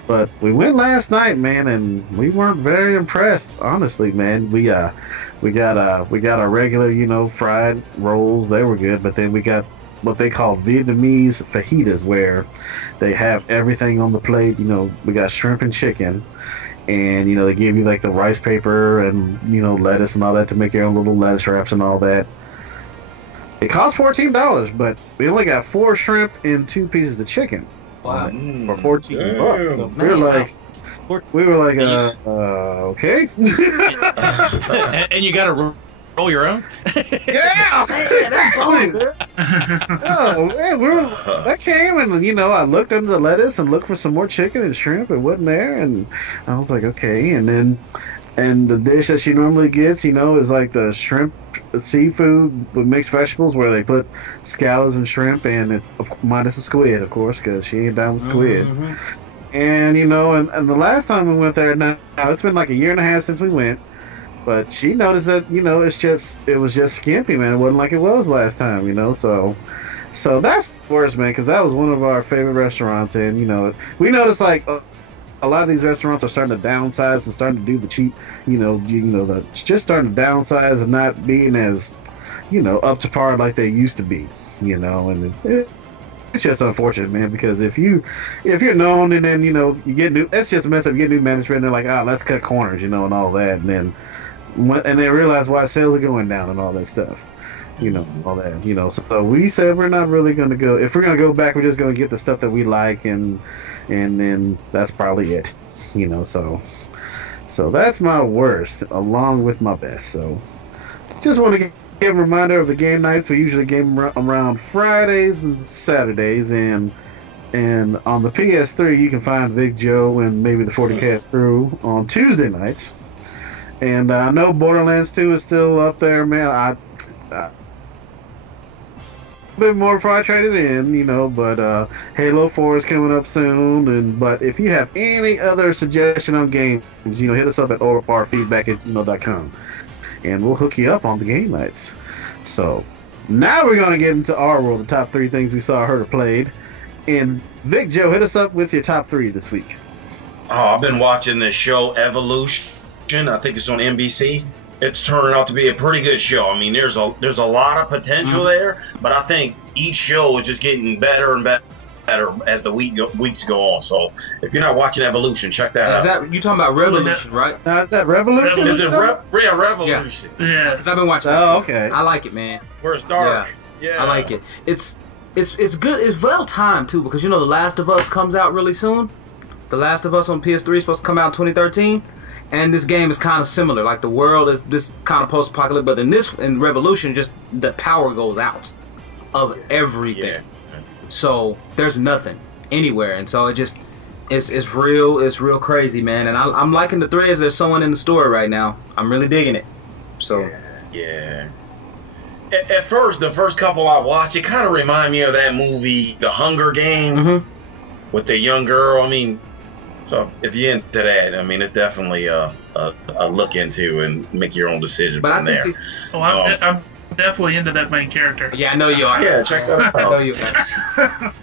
But we went last night, man, and we weren't very impressed, honestly, man. We got our regular, fried rolls. They were good, but then we got what they call Vietnamese fajitas, where they have everything on the plate. We got shrimp and chicken, and they give you like the rice paper and lettuce and all that to make your own little lettuce wraps and all that. It cost $14, but we only got 4 shrimp and 2 pieces of chicken. Wow. For $14. So we were like, okay. And you got to roll your own? Yeah! Oh, man, that came, and I looked under the lettuce and looked for some more chicken and shrimp. It wasn't there, and I was like, okay. And the dish that she normally gets, is like the shrimp seafood with mixed vegetables, where they put scallops and shrimp, and minus the squid, of course, because she ain't down with squid. Mm-hmm. And and the last time we went there, now it's been like 1.5 years since we went, but she noticed that it was just skimpy, man. It wasn't like it was last time, So that's the worst, man, because that was one of our favorite restaurants, and we noticed like a lot of these restaurants are starting to downsize and starting to do the cheap, just starting to downsize and not being as, up to par like they used to be, and it's just unfortunate, man, because if you're known and then, you get new, it's just a mess up. You get new management and they're like, let's cut corners, and all that. And they realize why sales are going down and all that stuff, all that, So we said we're not really going to go. If we're going to go back, we're just going to get the stuff that we like, and then that's probably it, So that's my worst, along with my best. So just want to give a reminder of the game nights. We usually game around Fridays and Saturdays, and on the PS3 you can find Vic Joe and maybe the 40Cast crew on Tuesday nights. And I know Borderlands 2 is still up there, man. I a bit more before I trade it in, but Halo 4 is coming up soon. But if you have any other suggestion on games, hit us up at OFRfeedback@gmail.com. And we'll hook you up on the game nights. So now we're going to get into our world, the top 3 things we saw, heard, or played. And Vic Joe, hit us up with your top 3 this week. Oh, I've been watching this show, Evolution. I think it's on NBC. It's turning out to be a pretty good show. I mean, there's a lot of potential there, but I think each show is just getting better and better as the weeks go on. So if you're not watching Evolution, check that out. Is that you talking about Revolution, right? Now, is that Revolution? Is it Revolution? Yeah. Because I've been watching that too. Okay. I like it, man. Where it's dark. Yeah. I like it. It's good. It's well timed too, because The Last of Us comes out really soon. The Last of Us on PS3 is supposed to come out in 2013. And this game is kind of similar. Like, the world is this kind of post-apocalyptic, but in Revolution, just the power goes out of everything. Yeah. So there's nothing anywhere, and so it's real crazy, man. And I'm liking the threads they're sewing in the story right now. I'm really digging it. So yeah. At first, the first couple I watched, it kind of reminded me of that movie, The Hunger Games, with the young girl. I mean. So if you're into that, I mean, it's definitely a look into and make your own decision from there. I'm definitely into that main character. Yeah, I know you are. Yeah, check that out. I know you are.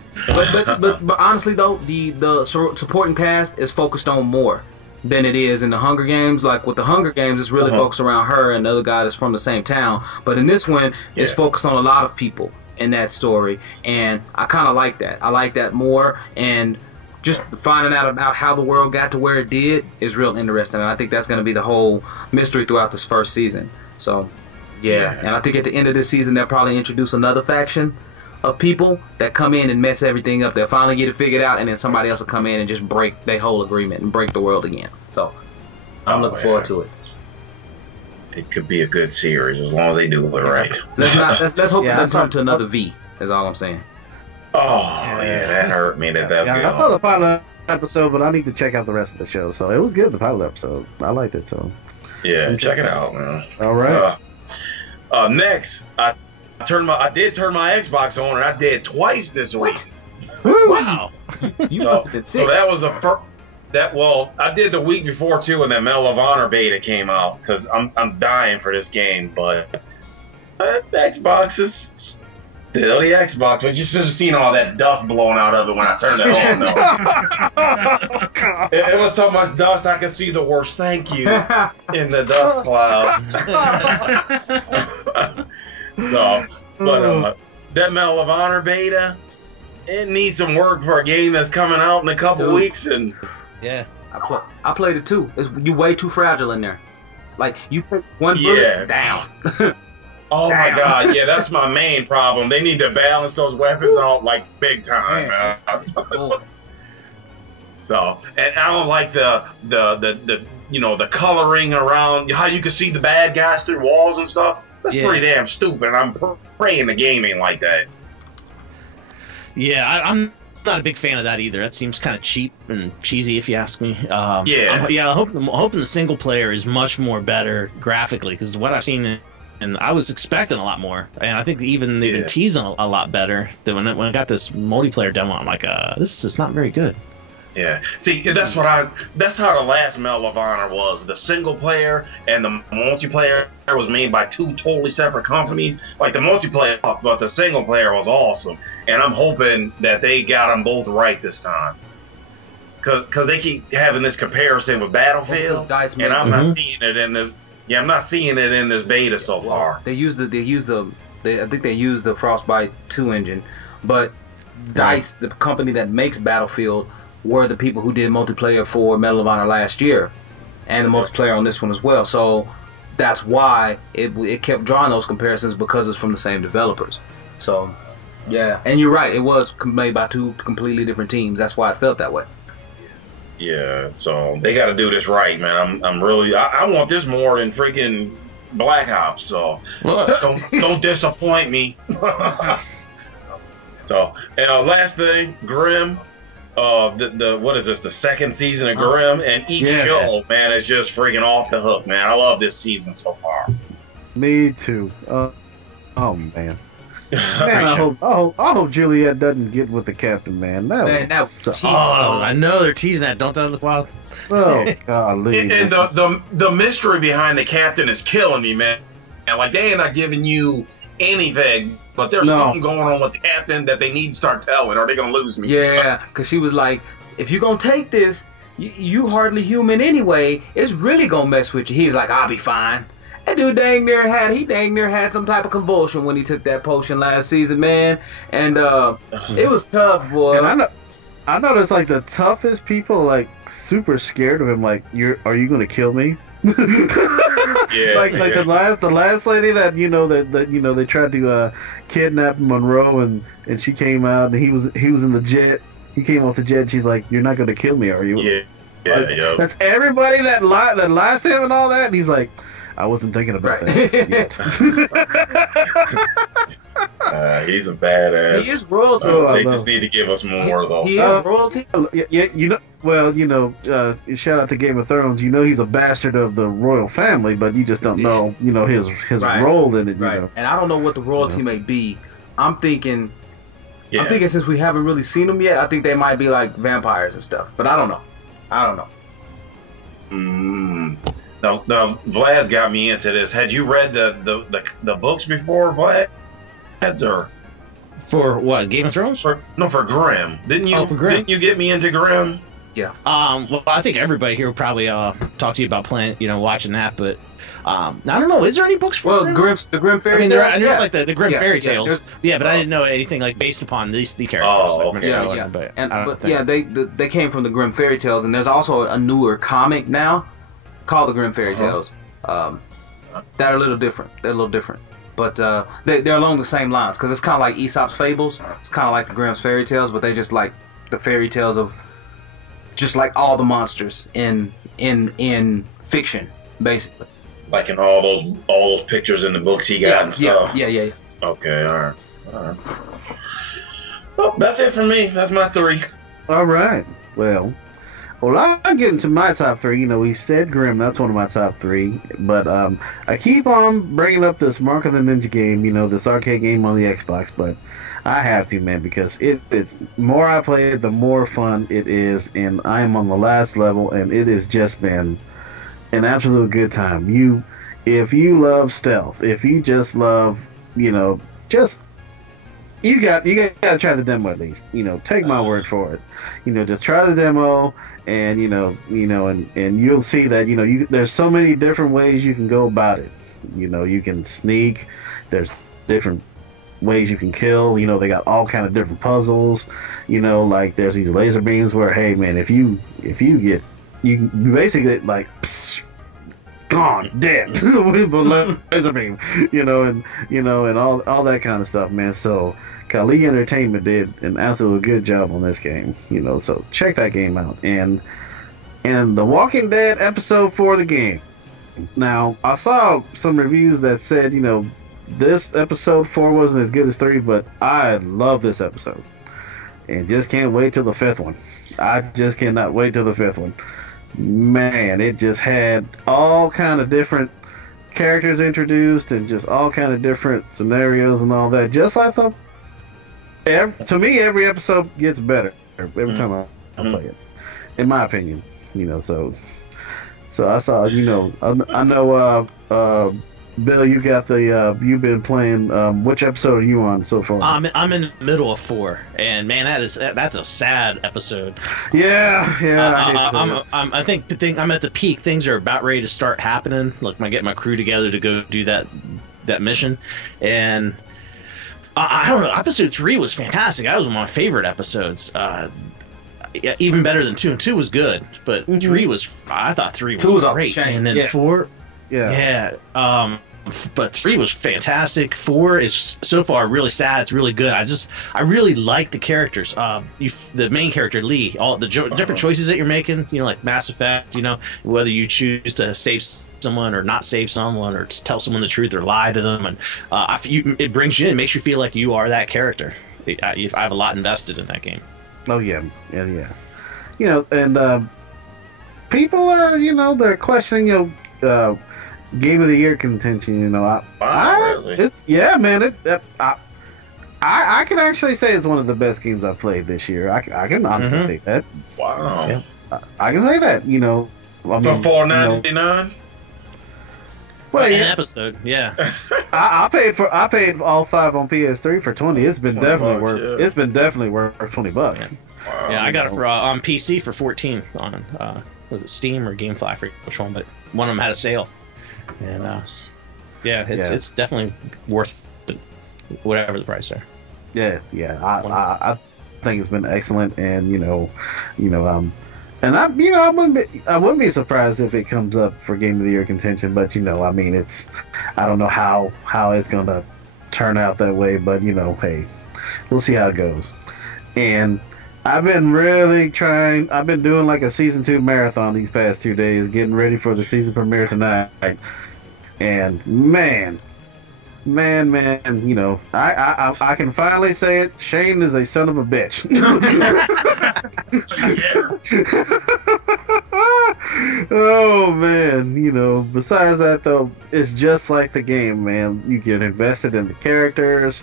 but honestly though, the supporting cast is focused on more than it is in the Hunger Games. Like with the Hunger Games, it's really focused around her and the other guy that's from the same town. But in this one, it's focused on a lot of people in that story, and I kind of like that. I like that more, and just finding out about how the world got to where it did is real interesting, and I think that's going to be the whole mystery throughout this first season. So, yeah, and I think at the end of this season, they'll probably introduce another faction of people that come in and mess everything up. They'll finally get it figured out, and then somebody else will come in and just break their whole agreement and break the world again. So, I'm looking forward to it. It could be a good series as long as they do it right. Let's hope it doesn't turn to another V. That's all I'm saying. Oh, yeah, that hurt me. That's good. I saw the pilot episode, but I need to check out the rest of the show. So it was good, the pilot episode. I liked it, so. Yeah, check it out, man. All right. Next, I did turn my Xbox on, and I did twice this week. Wow. You must have been sick. So that was the first. I did the week before too, and then Medal of Honor beta came out because I'm dying for this game, but Xbox is. The Xbox, but you should have seen all that dust blowing out of it when I turned it on. It was so much dust I could see the worst thank you in the dust cloud. That Medal of Honor beta, it needs some work for a game that's coming out in a couple weeks. And yeah, I played it too. You're way too fragile in there. Like you put one bullet down. Oh my God, yeah, that's my main problem. They need to balance those weapons out like big time, man. So, and I don't like the coloring around how you can see the bad guys through walls and stuff. That's pretty damn stupid. I'm praying the game ain't like that. Yeah, I'm not a big fan of that either. That seems kind of cheap and cheesy, if you ask me. I'm hoping the single player is much more better graphically, because what I've seen. And I was expecting a lot more, and I think even they've been teasing a lot better. Than when I got this multiplayer demo, I'm like, this is not very good. Yeah, see, that's how the last Medal of Honor was. The single player and the multiplayer was made by two totally separate companies. Like the multiplayer, but the single player was awesome, and I'm hoping that they got them both right this time. because they keep having this comparison with Battlefield, and I'm not seeing it in this. Yeah, I'm not seeing it in this beta so far. I think they used the Frostbite 2 engine, but DICE, the company that makes Battlefield, were the people who did multiplayer for Medal of Honor last year, and the multiplayer on this one as well. So that's why it kept drawing those comparisons, because it's from the same developers. So yeah, and you're right, it was made by 2 completely different teams. That's why it felt that way. Yeah, so they got to do this right, man. I'm really I want this more than freaking Black Ops. So don't disappoint me. So, last thing, Grim. The what is this? The second season of Grim, and each show, man, is just freaking off the hook, man. I love this season so far. Me too. Oh man. Man, I hope Juliet doesn't get with the captain, man. I know they're teasing that. Don't tell the wild. Oh, golly. And the mystery behind the captain is killing me, man. And like, they ain't not giving you anything, but there's something going on with the captain that they need to start telling, or they're gonna lose me. Yeah, because she was like, if you're gonna take this, you hardly human anyway. It's really gonna mess with you. He's like, I'll be fine. That dude dang near had some type of convulsion when he took that potion last season, man. And it was tough, boy. And I noticed like the toughest people like super scared of him. Like, are you gonna kill me? like the last lady that they tried to kidnap Monroe, and she came out, and he was in the jet. He came off the jet. And she's like, "You're not gonna kill me, are you?" Yeah. That's everybody that lies to him and all that. And he's like, I wasn't thinking about that yet. He's a badass. He is royalty. They just need to give us more, though. He is royalty. Shout out to Game of Thrones. He's a bastard of the royal family, but you just don't know, his role in it. Right. And I don't know what the royalty may be. I'm thinking since we haven't really seen them yet, I think they might be like vampires and stuff. But I don't know. No, Vlad's got me into this. Had you read the books before, Vlad? Or for what? Game of Thrones? For Grimm. Didn't you? For Grimm. Didn't you get me into Grimm? Yeah. Well, I think everybody here will probably talk to you about watching that, but I don't know. Is there any books for Grimm? The Grimm fairy tales? I know like the Grimm fairy tales. Yeah, but I didn't know anything like based upon these characters. Oh, okay. They came from the Grimm fairy tales, and there's also a newer comic now called the Grimm fairy tales. That are a little different. But they're along the same lines, because it's kind of like Aesop's fables. It's kind of like the Grimm's fairy tales, but they just like the fairy tales of just like all the monsters in fiction, basically. Like in all those pictures in the books he got and stuff. Yeah. Okay, all right. Well, that's it for me. That's my 3. All right. Well, I'm getting to my top 3. We said Grimm. That's one of my top 3. But I keep on bringing up this Mark of the Ninja game, this arcade game on the Xbox. But I have to, man, because it's more I play it, the more fun it is. And I am on the last level, and it has just been an absolute good time. If you love stealth, if you just love, you got to try the demo at least. Take my word for it. Just try the demo. And and you'll see that there's so many different ways you can go about it. You can sneak. There's different ways you can kill. They got all kind of different puzzles. Like there's these laser beams where, hey man, if you get, you basically like gone dead with a laser beam. And all that kind of stuff, man. So Kali Entertainment did an absolute good job on this game, so check that game out. And The Walking Dead episode 4 of the game. Now, I saw some reviews that said, this episode 4 wasn't as good as 3, but I love this episode. And just can't wait till the 5th one. I just cannot wait till the 5th one. Man, it just had all kind of different characters introduced and just all kind of different scenarios and all that. Just like some... to me, every episode gets better every time I play it, in my opinion. So I saw, I know Bill, you got the you've been playing. Which episode are you on so far? I'm in the middle of 4, and man, that's a sad episode. Yeah. I think I'm at the peak. Things are about ready to start happening. Like, I get my crew together to go do that mission, and I don't know. Episode 3 was fantastic. That was one of my favorite episodes. Yeah, even better than 2. And 2 was good, but 3 was. I thought 3 was great. And then 4. Yeah. But 3 was fantastic. 4 is so far really sad. It's really good. I really like the characters. The main character Lee, all the different choices that you're making. Like Mass Effect. Whether you choose to save someone or not save someone, or to tell someone the truth or lie to them, and it brings you in. It makes you feel like you are that character. I have a lot invested in that game. Oh yeah. And people are they're questioning Game of the Year contention. Really? I can actually say it's one of the best games I've played this year. I can honestly say that. Wow. Yeah. I can say that. For $4.99. Well, An episode, yeah. I paid all 5 on PS3 for $20. It's been definitely worth. Yeah. It's been definitely worth $20. Yeah. Wow. Yeah, I got it for on PC for 14 on was it Steam or GameFly? I forget which one, but one of them had a sale, and it's definitely worth whatever the price are. Yeah. I think it's been excellent, and and I wouldn't be surprised if it comes up for Game of the Year contention, but I don't know how it's gonna turn out that way, but hey, we'll see how it goes. And I've been really trying. I've been doing like a season 2 marathon these past 2 days, getting ready for the season premiere tonight. And man, I can finally say it. Shane is a son of a bitch. Oh man, besides that though, it's just like the game, man. You get invested in the characters.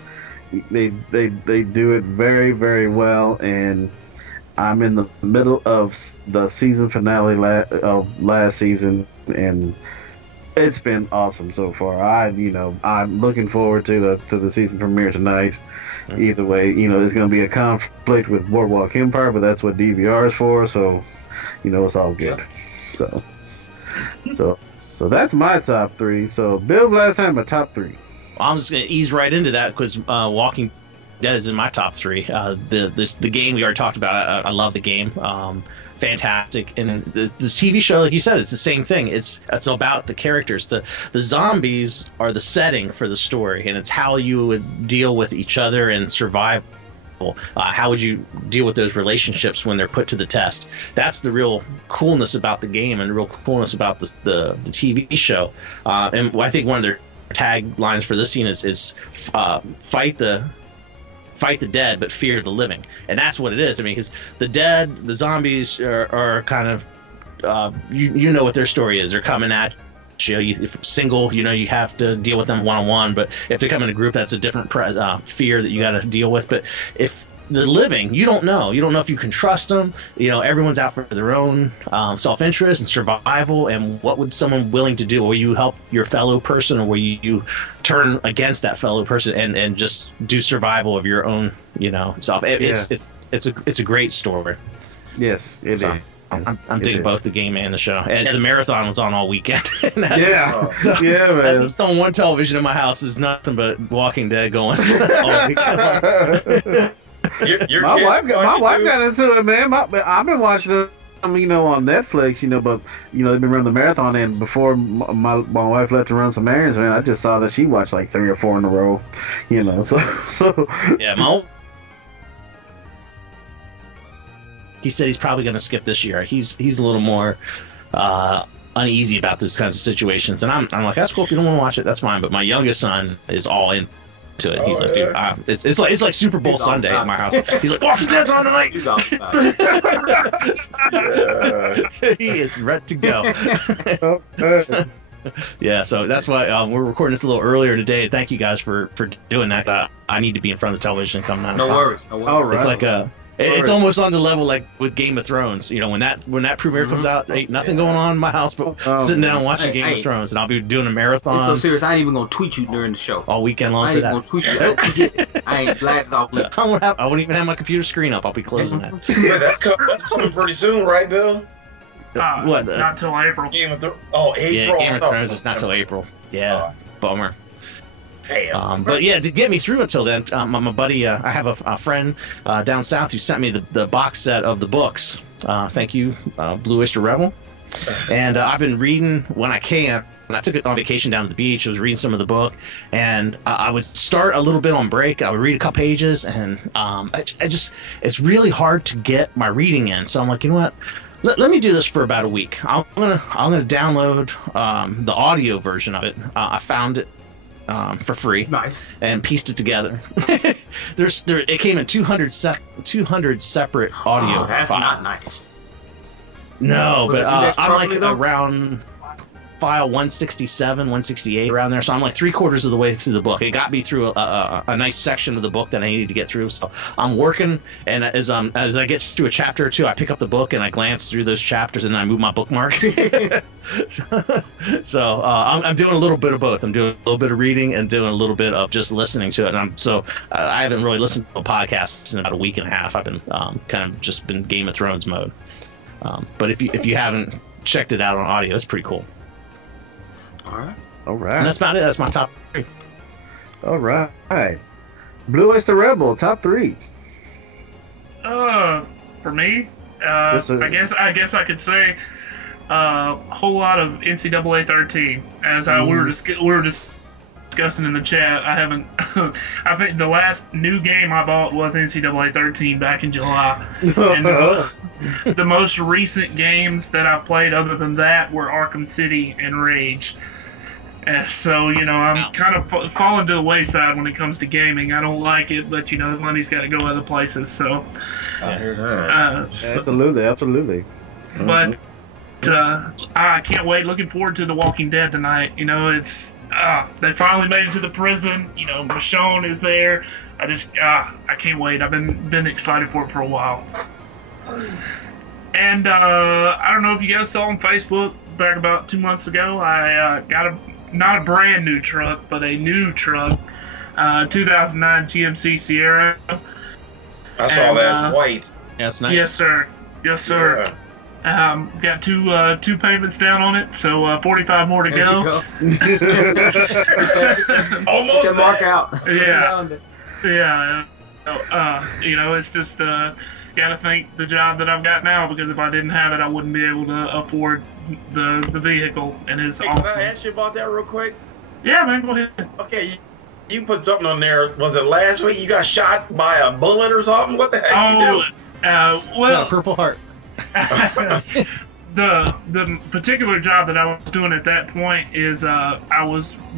They do it very, very well, and I'm in the middle of the season finale of last season, and it's been awesome so far. I'm looking forward to the season premiere tonight. Either way, there's going to be a conflict with Boardwalk Empire, but that's what DVR is for, so it's all good. So that's my top 3. So Bill Vladz Hammer, top 3. I'm just going to ease right into that because Walking Dead is in my top 3. The game we already talked about. I love the game. Fantastic. And the TV show, like you said, it's the same thing. It's about the characters. The zombies are the setting for the story, and it's how you would deal with each other and survive. How would you deal with those relationships when they're put to the test? That's the real coolness about the game, and the real coolness about the TV show. And I think one of their taglines for this scene is fight the dead but fear the living, and that's what it is. I mean, because the zombies are kind of you know what their story is. They're coming at you. If single, you have to deal with them one-on-one, but if they come in a group, that's a different fear that you got to deal with. But if the living, you don't know if you can trust them. Everyone's out for their own self-interest and survival, and what would someone willing to do? Will you help your fellow person, or will you turn against that fellow person and just do survival of your own self? It's a great story. Yes, it is. I'm digging both the game and the show, and the marathon was on all weekend. Man. Just on one television in my house, there's nothing but Walking Dead going all weekend. My wife got into it, man. I've been watching it, on Netflix, but they've been running the marathon, and before my wife left to run some errands, man, I just saw that she watched like 3 or 4 in a row, so yeah, he said he's probably going to skip this year. He's a little more uneasy about these kinds of situations, and I'm like, that's cool if you don't want to watch it, that's fine. But my youngest son is all in to it. He's like, dude, it's like Super Bowl Sunday at my house. He's like, Walking Dead's on tonight. He's off. He is ready to go. Yeah, so that's why we're recording this a little earlier today. Thank you guys for doing that. I need to be in front of the television come 9 o'clock. No worries. All right. It's like It's almost on the level like with Game of Thrones. You know, when that premiere comes out, ain't nothing going on in my house but sitting down and watching Game of Thrones, and I'll be doing a marathon. It's so serious. I ain't even gonna tweet you during the show all weekend long. I ain't even gonna tweet you. I ain't blast off lip. I won't even have my computer screen up. I'll be closing that. Yeah, that's coming pretty soon, right, Bill? What? Not till April. April. Yeah, Game of Thrones is not till April. Yeah, bummer. But yeah, to get me through until then, my buddy, I have a friend down south who sent me the box set of the books. Thank you, BlueOysterRebel. And I've been reading when I can. And I took it on vacation down to the beach. I was reading some of the book, and I would start a little bit on break. I would read a couple pages, and it's really hard to get my reading in. So I'm like, you know what? Let me do this for about a week. I'm gonna download the audio version of it. I found it for free. Nice. And pieced it together. It came in 200 separate audio. That's files. not nice. No, but I'm like around file 167, 168, around there. So I'm like 3/4 of the way through the book. It got me through a nice section of the book that I needed to get through. So I'm working, and as I get through a chapter or two, I pick up the book and I glance through those chapters, and then I move my bookmarks. so I'm doing a little bit of both. I'm doing a little bit of reading and doing a little bit of just listening to it. And I haven't really listened to a podcast in about a week and a half. I've been kind of just been Game of Thrones mode. But if you haven't checked it out on audio, it's pretty cool. All right. And that's about it. That's my top 3. All right. BlueOysterRebel, top 3. For me, Yes, sir. I guess I could say a whole lot of NCAA 13. As we were discussing in the chat, I haven't. I think the last new game I bought was NCAA 13 back in July. And the most recent games that I've played other than that were Arkham City and Rage. So, I'm kind of falling to the wayside when it comes to gaming. I don't like it, but, the money's got to go other places. So, Absolutely. But I can't wait. Looking forward to The Walking Dead tonight. It's they finally made it to the prison. Michonne is there. I can't wait. I've been excited for it for a while. And I don't know if you guys saw on Facebook back about 2 months ago, I got not a brand new truck, but a new truck, 2009 GMC Sierra. I saw that. It's white. That's nice. Yes, sir. Got two payments down on it, so 45 more to go. Almost Can mark out. Yeah. It's just gotta thank the job that I've got now, because if I didn't have it, I wouldn't be able to afford the vehicle, and it's awesome. Can I ask you about that real quick? Yeah, man, go ahead. Okay, you put something on there. Was it last week you got shot by a bullet or something? What the heck you do? Well, Purple Heart. the particular job that I was doing at that point is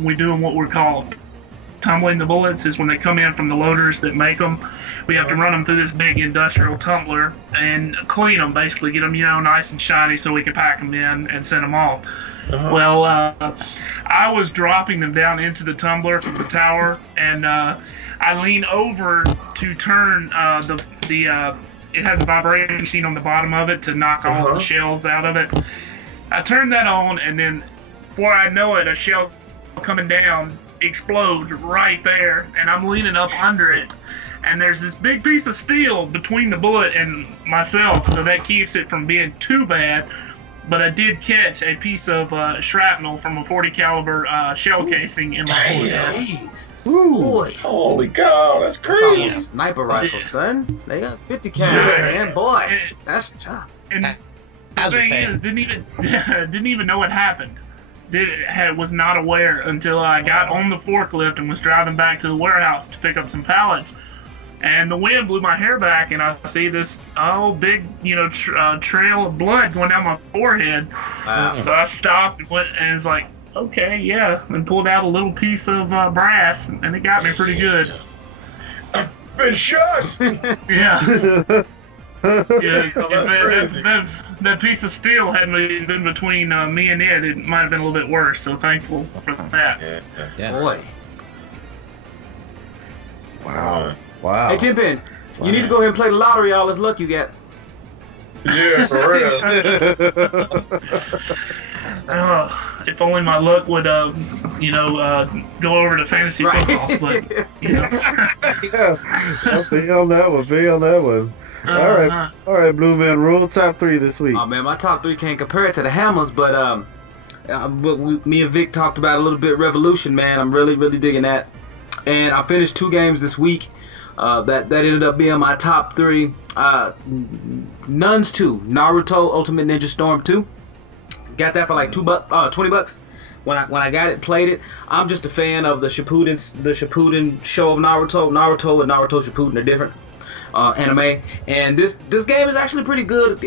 we doing what we're called tumbling the bullets. Is when they come in from the loaders that make them. We have to run them through this big industrial tumbler and clean them, basically get them nice and shiny so we can pack them in and send them off. Well, I was dropping them down into the tumbler from the tower, and I lean over to turn it has a vibrating machine on the bottom of it to knock all the shells out of it. I turned that on, and then before I know it, a shell coming down explodes right there, and I'm leaning up under it, and there's this big piece of steel between the bullet and myself, so that keeps it from being too bad. But I did catch a piece of shrapnel from a 40 caliber shell casing in my forehead. Boy. Holy cow, that's crazy. Sniper rifle, son. They got 50 cal, man. Boy, that's tough. And the thing is, didn't even know what happened. Was not aware until I got on the forklift and was driving back to the warehouse to pick up some pallets. And the wind blew my hair back, and I see this big, trail of blood going down my forehead. Wow. So I stopped and went, and it's like, okay, yeah, and pulled out a little piece of brass, and it got me pretty good. Been shot. Yeah. That piece of steel hadn't been between me and it might have been a little bit worse. So thankful for that. Yeah. Boy. Wow. Hey, TinPan, You need to go ahead and play the lottery. All this luck you got. Yeah, for real. If only my luck would, go over to fantasy football. But, Yeah, I'll be on that one. All right, Bluemanrule, top 3 this week. Oh man, my top 3 can't compare it to the Hammers, but me and Vic talked about a little bit. Revolution, man, I'm really digging that. And I finished 2 games this week. That ended up being my top 3. Nuns 2, Naruto Ultimate Ninja Storm 2. Got that for like $20. When I got it, played it. I'm just a fan of the Shippuden show of Naruto. Naruto and Naruto Shippuden are different anime, and this game is actually pretty good.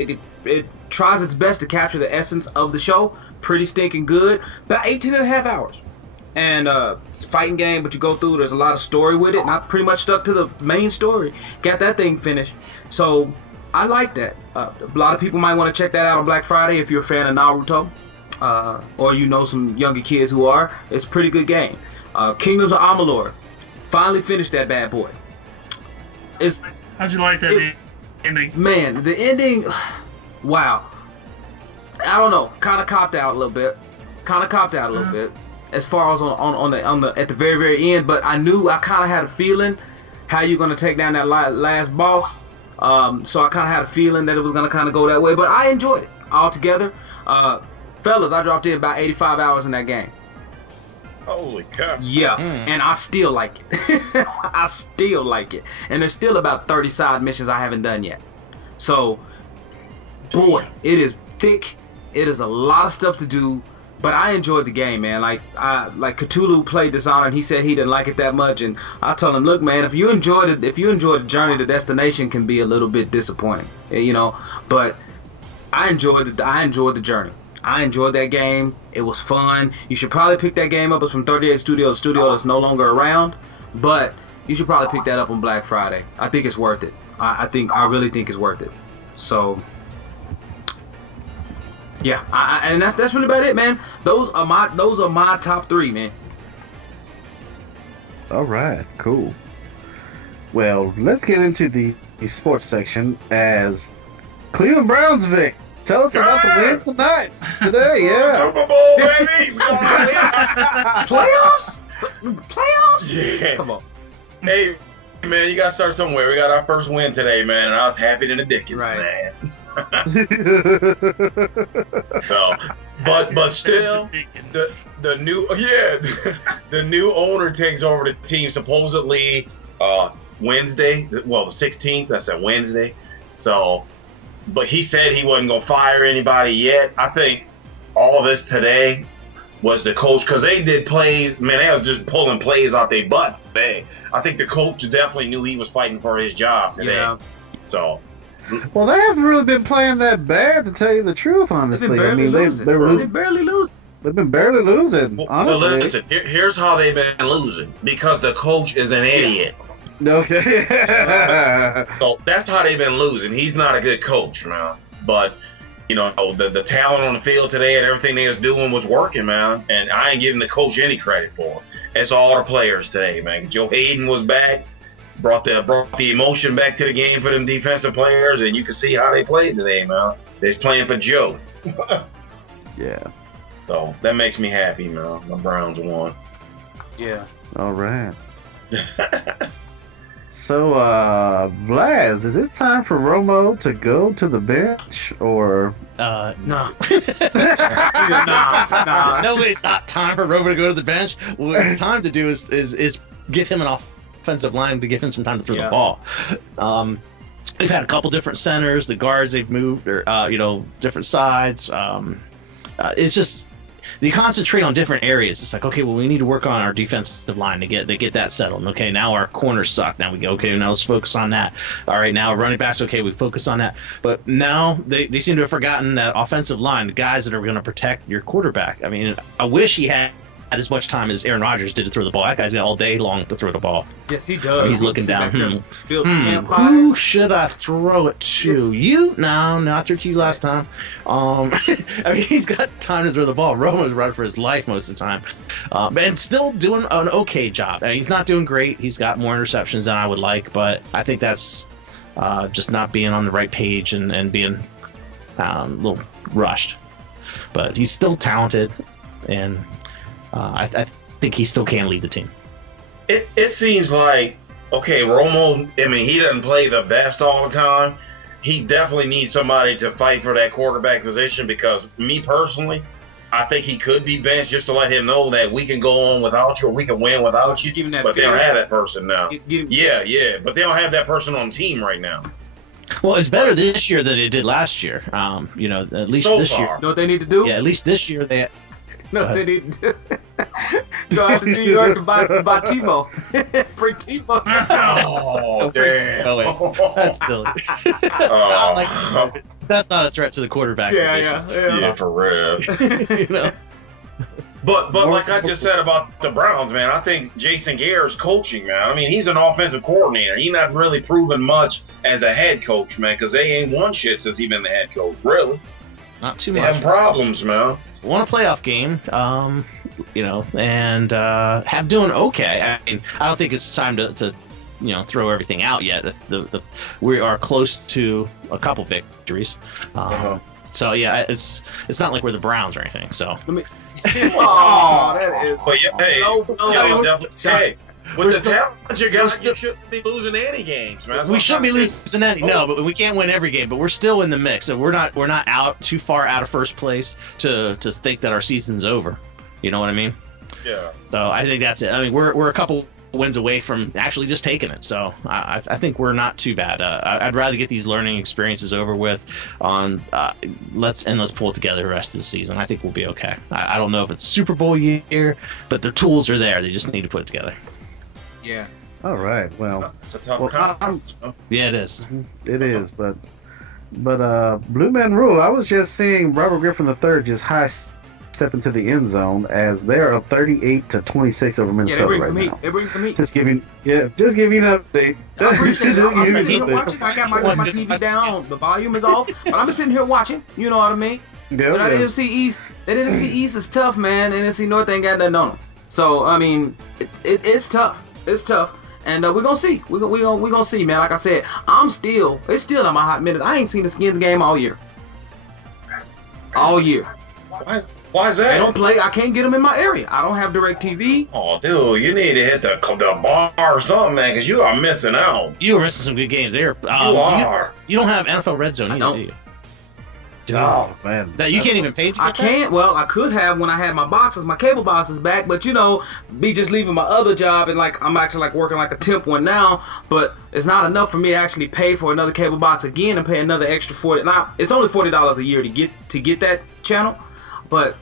It tries its best to capture the essence of the show. Pretty stinking good. About 18.5 hours. And it's a fighting game, but you go through, there's a lot of story with it, and I pretty much stuck to the main story. Got that thing finished. So I like that. A lot of people might want to check that out on Black Friday if you're a fan of Naruto, or you know some younger kids who are. It's a pretty good game. Kingdoms of Amalur. Finally finished that bad boy. How'd you like that ending? Man, the ending, wow. I don't know. Kind of copped out a little bit. As far as on the at the very end, but I kind of had a feeling how you're gonna take down that last boss. So I kind of had a feeling that it was gonna kind of go that way, but I enjoyed it altogether. Fellas, I dropped in about 85 hours in that game. Holy cow! Yeah, and I still like it. And there's still about 30 side missions I haven't done yet. So, boy, it is thick. It is a lot of stuff to do. But I enjoyed the game, man. Like Cthulhu played Dishonored, and he said he didn't like it that much, and I told him, look, man, if you enjoyed the journey, the destination can be a little bit disappointing, But I enjoyed the journey. I enjoyed that game. It was fun. You should probably pick that game up. It's from 38 Studios, a studio that's no longer around, but you should probably pick that up on Black Friday. I think it's worth it. I really think it's worth it. So. Yeah, and that's really about it, man. Those are my top 3, man. All right, cool. Well, let's get into the sports section as Cleveland Browns, Vic. Tell us about the win today, yeah. Super Bowl, baby. Playoffs? Yeah. Come on. Hey, man, you got to start somewhere. We got our first win today, man, and I was happy to the dickens, man. So, but still, the new owner takes over the team supposedly Wednesday. Well, the 16th. That's a Wednesday. So, but he said he wasn't gonna fire anybody yet. I think all this today was the coach, because they did plays. Man, they was just pulling plays out their butt today. I think the coach definitely knew he was fighting for his job today. Yeah. So. Well, they haven't really been playing that bad, to tell you the truth, honestly. They've been barely losing. They've been barely losing, Well, honestly. listen, here's how they've been losing. Because the coach is an idiot. Okay. So that's how they've been losing. He's not a good coach, man. But, the talent on the field today and everything they was doing was working, man. And I ain't giving the coach any credit for it. It's all the players today, man. Joe Hayden was back. Brought the emotion back to the game for them defensive players, and you can see how they played today, man. They're playing for Joe. Yeah. So that makes me happy, man. The Browns won. Yeah. All right. So, Vladz, is it time for Romo to go to the bench, or? No. No, it's not time for Romo to go to the bench. What it's time to do is give him an offensive line to give him some time to throw the ball. They've had a couple different centers. The guards they've moved, or different sides. It's just you concentrate on different areas. It's like, okay, well, we need to work on our defensive line to get that settled. And, okay, now our corners suck. Now we go, okay, now let's focus on that. All right, now running backs, okay, we focus on that. But now they seem to have forgotten that offensive line, the guys that are going to protect your quarterback. I mean, I wish he had as much time as Aaron Rodgers did to throw the ball. That guy's got all day long to throw the ball. Yes, he does. He's looking down. Who should I throw it to? You? No, I threw it to you last time. I mean, he's got time to throw the ball. Romo's running for his life most of the time. And still doing an okay job. I mean, he's not doing great. He's got more interceptions than I would like, but I think that's just not being on the right page and being a little rushed. But he's still talented, and I think he still can lead the team. It seems like, okay, Romo, I mean, he doesn't play the best all the time. He definitely needs somebody to fight for that quarterback position, because me personally, I think he could be benched just to let him know that we can go on without you, or we can win without you. But they don't have that person now. Yeah, but they don't have that person on the team right now. Well, it's better this year than it did last year. You know, at least So this far. year. You know what they need to do? Yeah, at least this year they. No, they need to do. Go out to New York to buy Timo. Bring Timo. Oh, damn. Oh, wait. That's silly. Not like Timo. That's not a threat to the quarterback position. Yeah, for real. You know? But like I just said about the Browns, man, I think Jason Garrett's coaching, man. I mean, he's an offensive coordinator. He's not really proven much as a head coach, man, because they ain't won shit since he's been the head coach, really. Not too They much. have problems, man. Won a playoff game, you know, and have doing okay. I mean, I don't think it's time to you know, throw everything out yet. We are close to a couple victories. So yeah, it's not like we're the Browns or anything. So. Oh, that is. But yeah, hey, hey, with the talent you got, you shouldn't be losing any games, man. That's We what shouldn't be I'm saying. losing any, no, but we can't win every game. But we're still in the mix, so we're not out too far out of first place to think that our season's over. You know what I mean? Yeah. So I think that's it. I mean, we're a couple wins away from actually just taking it. So I think we're not too bad. I'd rather get these learning experiences over with. Let's pull it together the rest of the season. I think we'll be okay. I don't know if it's a Super Bowl year, but the tools are there. They just need to put it together. Yeah. All right. Well, It's a tough Well, conference. Yeah, it is. it is, but Bluemanrule, I was just seeing Robert Griffin III just high step into the end zone as they're up 38-26 over Yeah, Minnesota they bring right some now. heat. They bring some heat. Just giving an update. I appreciate it. Just I'm giving sitting an here update. watching. I got my TV down. The volume is off, but I'm sitting here watching. You know what I mean? Yeah, But yeah. NFC East, the NFC East is tough, man. NFC North ain't got nothing on them. So I mean, it's tough. It's tough, and we're gonna see. We're gonna see, man. Like I said, it's still in my hot minute. I ain't seen the Skins game all year. All year. Why is that? They don't play. I can't get them in my area. I don't have DirecTV. Oh, dude, you need to hit the bar or something, man, because you are missing out. You were missing some good games there. You are. You don't have NFL Red Zone I either, don't. do you? Dude. Oh man, That you can't even pay to get I that? can't. Well, I could have when I had my cable boxes back, but you know, me just leaving my other job and like I'm actually like working like a temp one now, but it's not enough for me to actually pay for another cable box again and pay another extra $40. Now it's only $40 a year to get that channel, but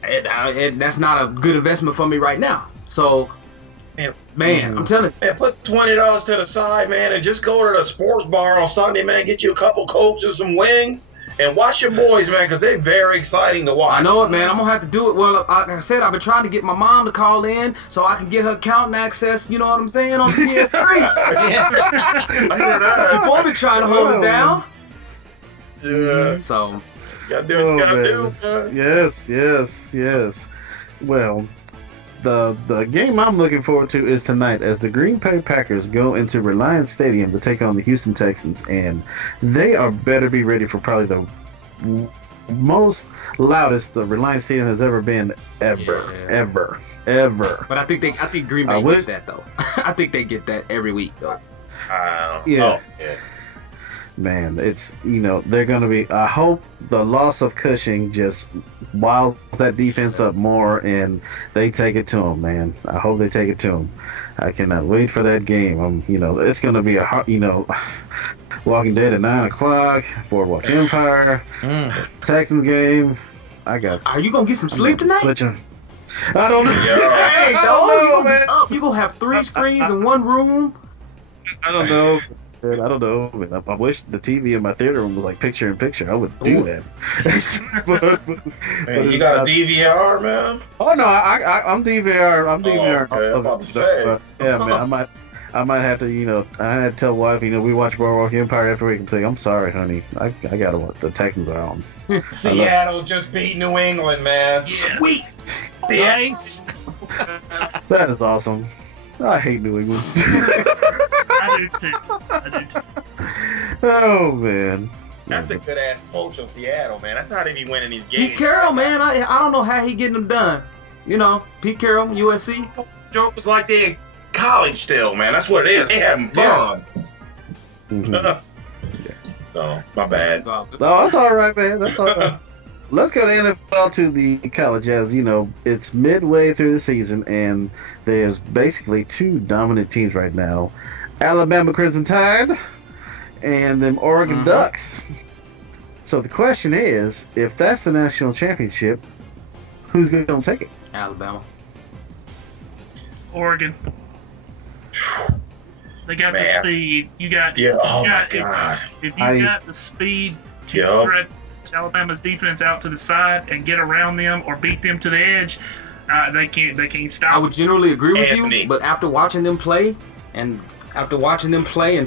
that's not a good investment for me right now. So, man, I'm telling you. Man, put $20 to the side, man, and just go to the sports bar on Sunday, man. Get you a couple Cokes and some wings, and watch your boys, man, because they're very exciting to watch. I know it, man. I'm gonna have to do it. Well, like I said, I've been trying to get my mom to call in so I can get her account and access. You know what I'm saying, on PS3. I hear that. Before me trying to hold it down. Yeah. So. You gotta do what you gotta do, man. Yes. Well, the game I'm looking forward to is tonight as the Green Bay Packers go into Reliance Stadium to take on the Houston Texans, and they are better be ready for probably the most loudest the Reliance Stadium has ever been, ever. But I think Green Bay get that though. I think they get that every week though. Yeah. Man, it's, they're going to be, I hope the loss of Cushing just wiles that defense up more and they take it to them, man. I hope they take it to them. I cannot wait for that game. It's going to be Walking Dead at 9 o'clock, Boardwalk Empire, Texans game. Are you going to get some sleep tonight? I don't know. Hey, dog, you going to have 3 screens in one room? I don't know. Man, I don't know. Man, I wish the TV in my theater room was like picture in picture. I would do that. Man, you got a DVR, man? Oh no, I'm DVR. I'm DVR. Okay, I'm about to say. Yeah, man. I might have to. I had to tell wife. We watch Boardwalk Empire every week and say, I'm sorry, honey. I gotta watch. The Texans are on. Seattle just beat New England, man. Yes. Sweet. Nice. That is awesome. I hate New England. I do too. Oh man. That's a good ass coach of Seattle, man. That's how they be winning these games. Pete Carroll, man, I don't know how he getting them done. You know, Pete Carroll, USC. Jokers like they in college still, man. That's what it is. They having fun. Mhm. So, my bad. No, that's all right, man. That's all right. Let's go to NFL to the college. As you know, it's midway through the season, and there's basically two dominant teams right now: Alabama Crimson Tide and them Oregon Ducks. So the question is, if that's the national championship, who's going to take it? Alabama. Oregon. They got the speed. You got. My God. If you got the speed to stretch Alabama's defense out to the side and get around them or beat them to the edge, they can't stop. I would generally agree with you, but after watching them play and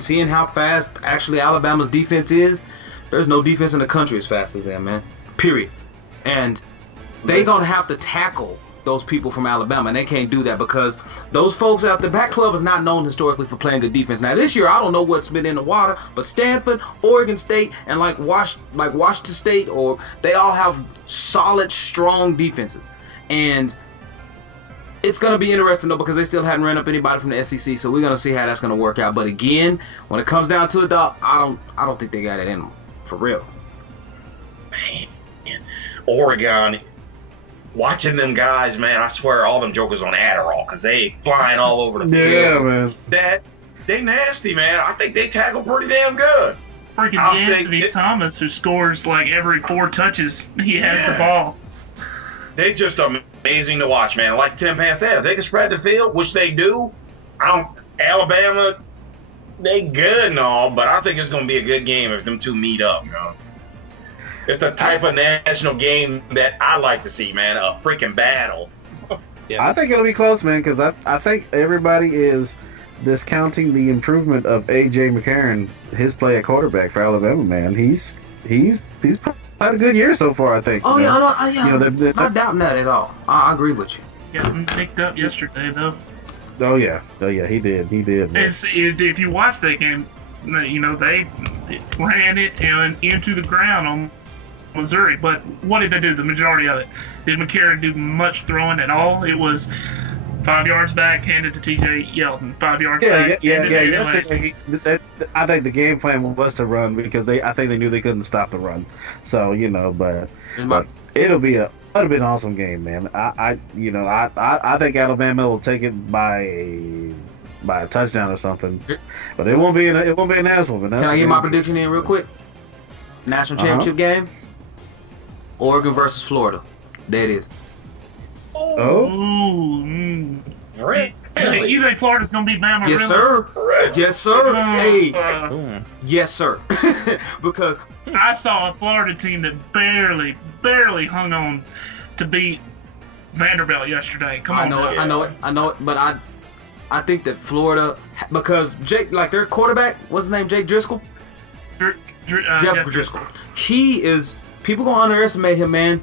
seeing how fast actually Alabama's defense is, there's no defense in the country as fast as them, man. Period. And they're gonna have to tackle those people from Alabama, and they can't do that because those folks out the Pac-12 is not known historically for playing good defense. Now this year, I don't know what's been in the water, but Stanford, Oregon State, and like Washington State, or they all have solid, strong defenses, and it's gonna be interesting though because they still haven't ran up anybody from the SEC, so we're gonna see how that's gonna work out. But again, when it comes down to it, dog, I don't think they got it in them for real. Man, Oregon. Watching them guys, man, I swear all them jokers on Adderall because they flying all over the field. Yeah, man. They nasty, man. I think they tackle pretty damn good. Freaking Anthony Thomas, who scores like every 4 touches, he has the ball. They just amazing to watch, man. Like TinPan said, if they can spread the field, which they do, Alabama, they good and all, but I think it's going to be a good game if them two meet up, you know. It's the type of national game that I like to see, man. A freaking battle. I think it'll be close, man, because I think everybody is discounting the improvement of A.J. McCarron, his play at quarterback for Alabama, man. He's had a good year so far, I think. Oh, you know? I'm not doubting that at all. I agree with you. Got picked up yesterday, though. Oh, yeah, he did. If you watch that game, you know, they ran it into the ground on Missouri, but what did they do? The majority of it. Did McCarron do much throwing at all? It was 5 yards back, handed to T.J. Yeldon. 5 yards back. I think the game plan was to run because I think they knew they couldn't stop the run. So but it'll be an awesome game, man. I think Alabama will take it by a touchdown or something, but it won't be an asshole. Can I get my prediction in real quick? National championship game. Oregon versus Florida. There it is. Really? You think Florida's going to beat Bama? Yes, sir. Yes, sir. Yes, sir. Because I saw a Florida team that barely hung on to beat Vanderbilt yesterday. Come on. I know it. But I think that Florida, because Jake, like their quarterback, what's his name? Jake Driscoll? Jeff Driscoll. He is. People gonna underestimate him, man.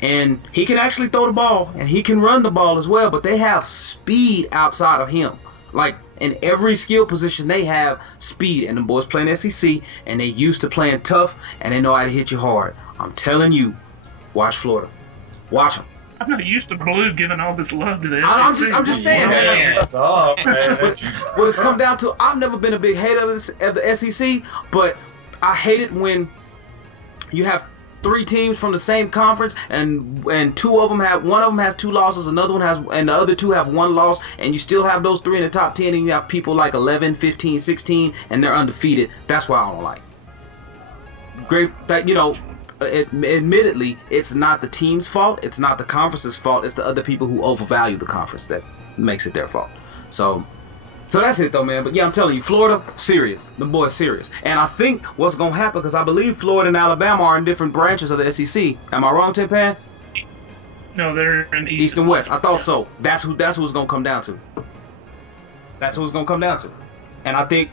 And he can actually throw the ball, and he can run the ball as well. But they have speed outside of him. Like in every skill position, they have speed. And the boys playing SEC, and they used to playing tough, and they know how to hit you hard. I'm telling you, watch Florida. Watch them. I'm not used to Blue giving all this love to this. I'm just saying, man. That's all, man. What it's come down to, I've never been a big hater of the SEC, but I hate it when you have 3 teams from the same conference, and one of them has 2 losses, and the other 2 have 1 loss, and you still have those 3 in the top 10, and you have people like 11, 15, 16, and they're undefeated. That's why I don't like it. Great, that admittedly, it's not the team's fault, it's not the conference's fault, it's the other people who overvalue the conference that makes it their fault. So that's it though, man. But yeah, I'm telling you, Florida, serious. The boys serious. And I think what's going to happen, because I believe Florida and Alabama are in different branches of the SEC. Am I wrong, TinPan? No, they're in East and West. I thought so. That's who it's going to come down to. That's who it's going to come down to. And I think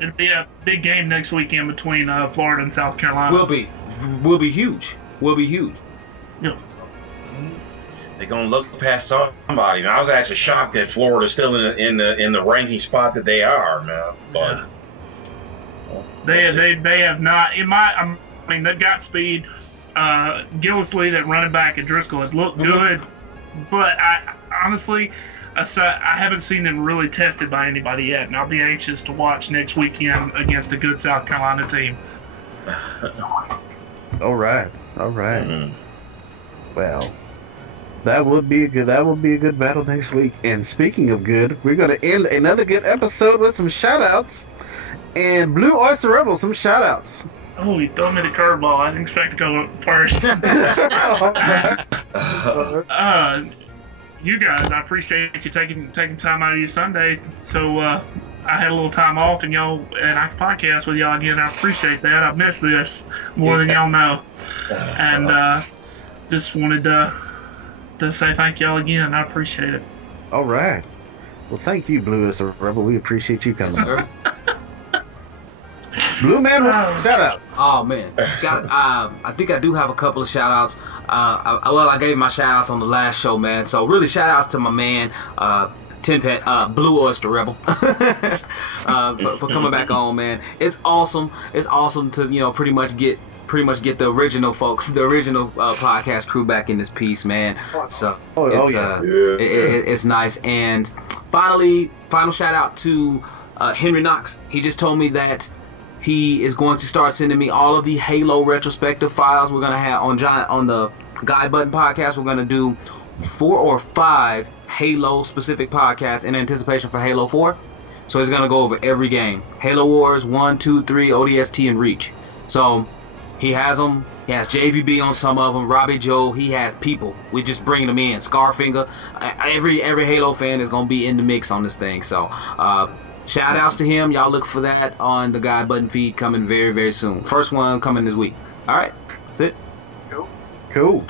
it'll be a big game next weekend between Florida and South Carolina. Will be huge. Yep. They're gonna look past somebody. And I was actually shocked that Florida's still in the ranking spot that they are, man. But They have not. I mean, they've got speed. Gillisley, that running back at Driscoll, has looked good, but I honestly, I haven't seen them really tested by anybody yet, and I'll be anxious to watch next weekend against a good South Carolina team. All right. Mm-hmm. Well, that would be a good battle next week. And speaking of good, we're gonna end another good episode with some shout outs. And Blue Oyster Rebel, some shout outs. Oh, you throw me the curveball. I didn't expect to go first. You guys, I appreciate you taking time out of your Sunday. So I had a little time off, and I can podcast with y'all again. I appreciate that. I missed this more than y'all know, and just wanted to say thank y'all again. I appreciate it. All right. Well, thank you, Blue Oyster Rebel. We appreciate you coming. Bluemanrule, shout outs. Oh man, I think I do have a couple of shout outs. I gave my shout outs on the last show, man. So really shout outs to my man, Blue Oyster Rebel, for coming back on, man. It's awesome. It's awesome to pretty much get the original folks, the original podcast crew back in this piece, man. So it's nice. And final shout out to Henry Knox. He just told me that he is going to start sending me all of the Halo retrospective files. We're gonna have on the Guy Button podcast. We're gonna do 4 or 5 Halo specific podcasts in anticipation for Halo 4. So he's gonna go over every game: Halo Wars 1, 2, 3, ODST, and Reach. So he has them. He has JVB on some of them. Robbie Joe. He has people. We just bringing them in. Scarfinger. Every Halo fan is gonna be in the mix on this thing. So shout outs to him. Y'all look for that on the Guy Button feed coming very, very soon. First one coming this week. All right, that's it. Cool.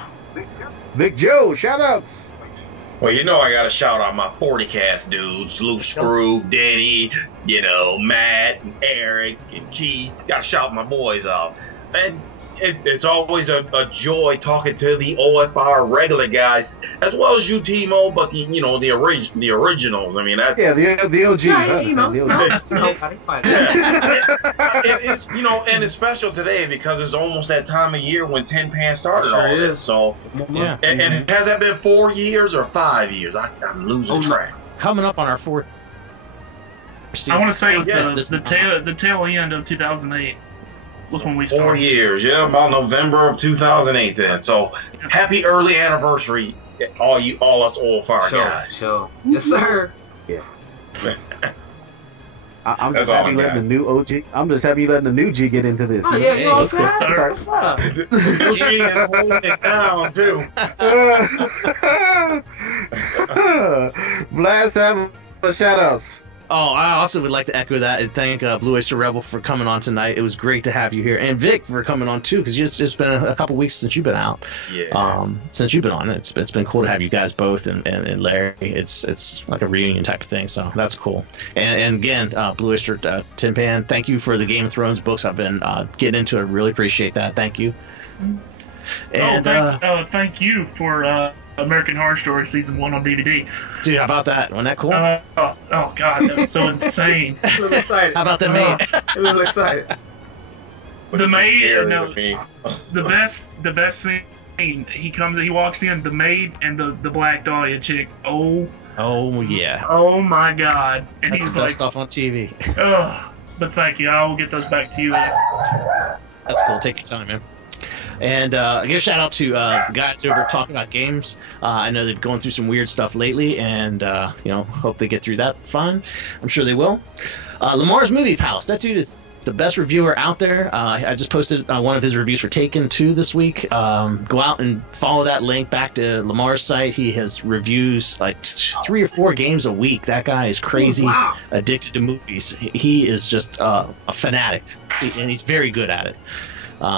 Vic Joe, shout outs. Well, I got to shout out my 40cast dudes, Lou Screw, Denny, Matt, and Eric, and Keith. Got to shout my boys out. And it's always a joy talking to the OFR regular guys, as well as you, Timo, but the originals. I mean, that's the OGs. And it's special today because it's almost that time of year when TinPan started all this. So, and has that been 4 years or 5 years? I'm losing track. Coming up on our 4th. I want to say it was the tail end of 2008. Was when we started. 4 years, about November of 2008 then. So happy early anniversary, all us OFR guys. Sure. Yes, sir. Yeah. I'm just happy letting the new OG. I'm just happy letting the new G get into this. Oh, yeah, what's up? OG and holding it down too. Vladz Hammer, shout outs. Oh, I also would like to echo that and thank Blue Oyster Rebel for coming on tonight. It was great to have you here, and Vic for coming on too, because it's been a couple weeks since you've been out. Yeah. Since you've been on, it's been cool to have you guys both and Larry. It's like a reunion type of thing, so that's cool. And again, Blue Oyster TinPan, thank you for the Game of Thrones books. I've been getting into it. Really appreciate that. Thank you. And thank you for American Horror Story Season 1 on DVD. Dude, how about that? Wasn't that cool? Oh God, that was so insane. A little excited. How about the maid? A little excited. The maid, the best scene. He walks in, the maid and the Black Dahlia chick. Oh yeah. Oh my God. And that's he's the like, best stuff on TV. But thank you. I will get those back to you. That's cool. Take your time, man. And I give a shout out to the guys over at Talking About Games. I know they're going through some weird stuff lately, and hope they get through that fine. I'm sure they will. Lamar's Movie Palace. That dude is the best reviewer out there. I just posted one of his reviews for Taken 2 this week. Go out and follow that link back to Lamar's site. He has reviews like 3 or 4 games a week. That guy is crazy, addicted to movies. He is just a fanatic, and he's very good at it.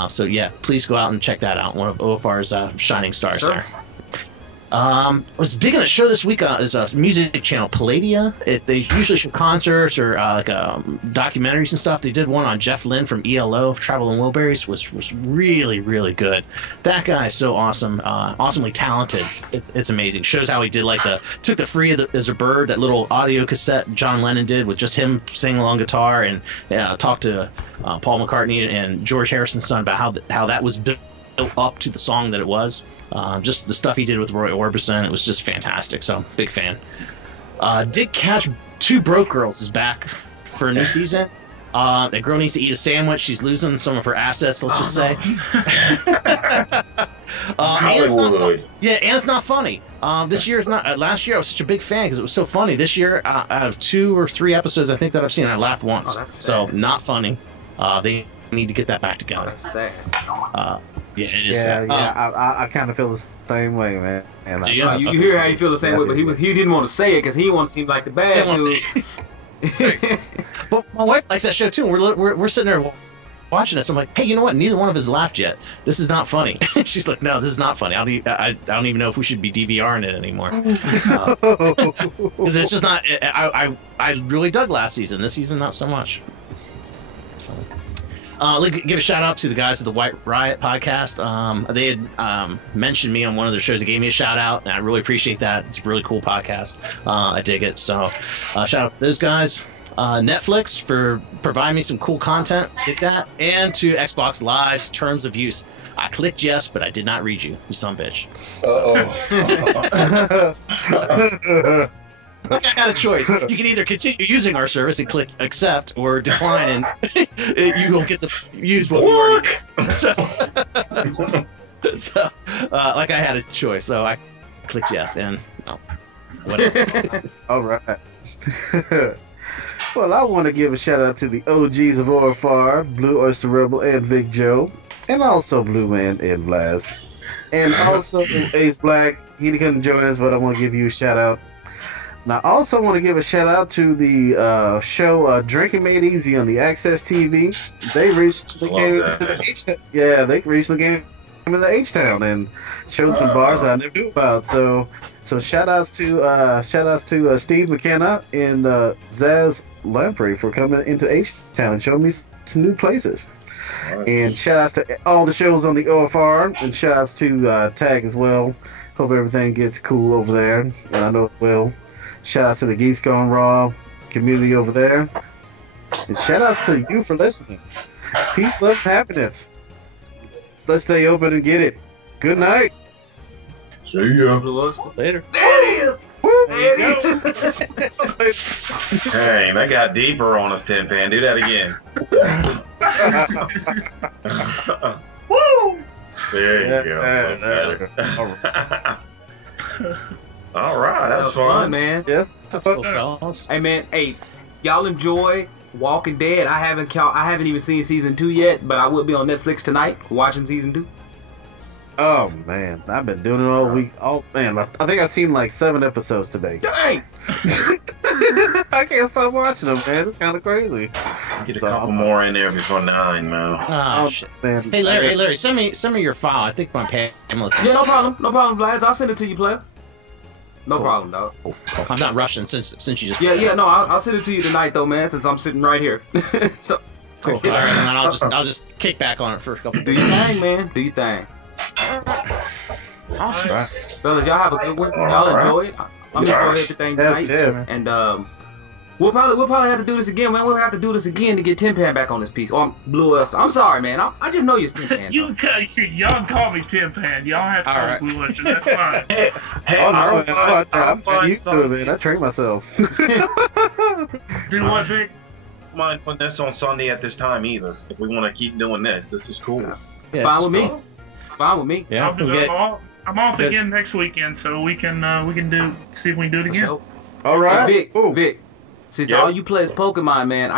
So yeah, please go out and check that out. One of OFR's shining stars there. I was digging a show this week. Is a music channel, Palladia. They usually show concerts or documentaries and stuff. They did one on Jeff Lynne from ELO, Travel and Wilburys, was really, really good. That guy is so awesome, awesomely talented. It's amazing. Shows how he did took the Free as a Bird, that little audio cassette John Lennon did with just him singing along guitar, and talked to Paul McCartney and George Harrison's son about how that was built up to the song that it was. Just the stuff he did with Roy Orbison, it was just fantastic. So, big fan. Did catch Two Broke Girls is back for a new season. That girl needs to eat a sandwich. She's losing some of her assets, let's just say. And it's not funny. This year is not. Last year I was such a big fan because it was so funny. This year, out of 2 or 3 episodes I think that I've seen, I laughed once. So not funny. They need to get that back together. That's sad. Yeah, it is sad. I kind of feel the same way, man. And you hear how you feel the same way, but he didn't want to say it because he wanted to seem like the bad dude. But my wife likes that show too. And we're sitting there watching this. I'm like, hey, you know what? Neither one of us laughed yet. This is not funny. She's like, no, this is not funny. I don't even know if we should be DVRing it anymore. Because it's just not. I really dug last season. This season, not so much. Give a shout out to the guys at the White Riot podcast. They had mentioned me on one of their shows. They gave me a shout out, and I really appreciate that. It's a really cool podcast. I dig it. So, shout out to those guys. Netflix for providing me some cool content. Dig that. And to Xbox Live's terms of use. I clicked yes, but I did not read you son of a bitch. I had a choice. You can either continue using our service and click accept, or decline, and you will get to use what we already did. So, I had a choice, so I clicked yes, and whatever. All right. Well, I want to give a shout out to the OGs of OFR, Blue Oyster Rebel and Vic Joe, and also Blue Man and Vladz, and also Ace Black. He couldn't join us, but I want to give you a shout out. And I also want to give a shout out to the show Drinking Made Easy on the Access TV. They recently came into the H-Town. Yeah, they recently came into the H-Town and showed some bars that I never knew about. So shout outs to Steve McKenna and Zaz Lamprey for coming into H-Town and showing me some new places. And shout outs to all the shows on the OFR, and shout outs to Tag as well. Hope everything gets cool over there, and I know it will. Shout outs to the Geese Gone Raw community over there. And shout outs to you for listening. Peace, love, and happiness. Let's stay open and get it. Good night. See ya. Later. There it is. Dang, that got deeper on us, TinPan. Do that again. Woo! There you go. All right, that was fun, man. Yes. Hey, man. Hey, y'all enjoy Walking Dead. I haven't even seen season 2 yet, but I will be on Netflix tonight watching season 2. Oh man, I've been doing it all week. Oh man, I think I've seen like 7 episodes today. Dang! I can't stop watching them, man. It's kind of crazy. Get a couple more in there before 9, man. Oh shit, man. Hey Larry, send me your file. I think my Pamela. Yeah, no problem, Vladz. I'll send it to you, player. No problem, dog. Cool. I'm not rushing since you just. Yeah. No, I'll send it to you tonight, though, man. Since I'm sitting right here. So. Cool. All right, and then I'll just kick back on it for a couple. Do your thing, man. Do your thing. Awesome. Right. Fellas, y'all have a good one. Y'all enjoy it. I'm enjoying everything tonight. Yes. And we'll probably have to do this again, man. We'll have to do this again to get TinPan back on this piece. Or Blue Oyster. I'm sorry, man. I just know you're TinPan. Y'all call me TinPan. Y'all have to call me Blue Oyster. That's fine. I'm used to it, man. I train myself. Do what, Vic? Mind putting this on Sunday at this time either. If we want to keep doing this is cool. Yeah, Fine with me. Fine with me. Yeah, I'm off again next weekend, so we can see if we can do it again. Sure. All right, Vic. Since all you play is Pokemon, man,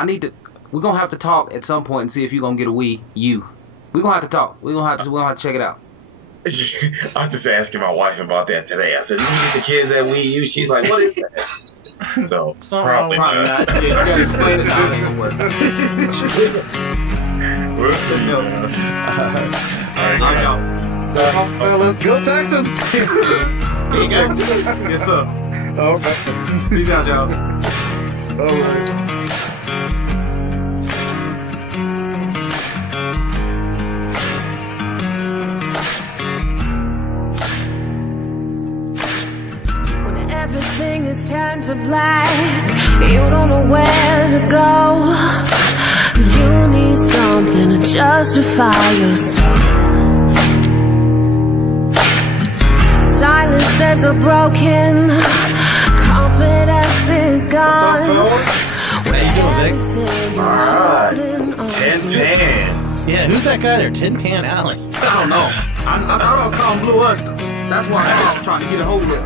we're gonna have to talk at some point and see if you're gonna get a Wii U. We're gonna have to talk. We're gonna have to check it out. I was just asking my wife about that today. I said, "You get the kids that Wii U?" She's like, "What is that?" So probably not. Yeah, you gotta explain it how it works. All right, y'all. Well, let's go Texans. There you go. Yes, sir. All right. Peace out, y'all. All right. Everything is turned to black. You don't know where to go. You need something to justify yourself. Silences are broken. Confidence is gone. How you doing, Vic? Alright. TinPan. Yeah, who's that guy there? TinPanAlley. I don't know. I thought I was calling Blue Oyster. That's why I was trying to get a hold of it. I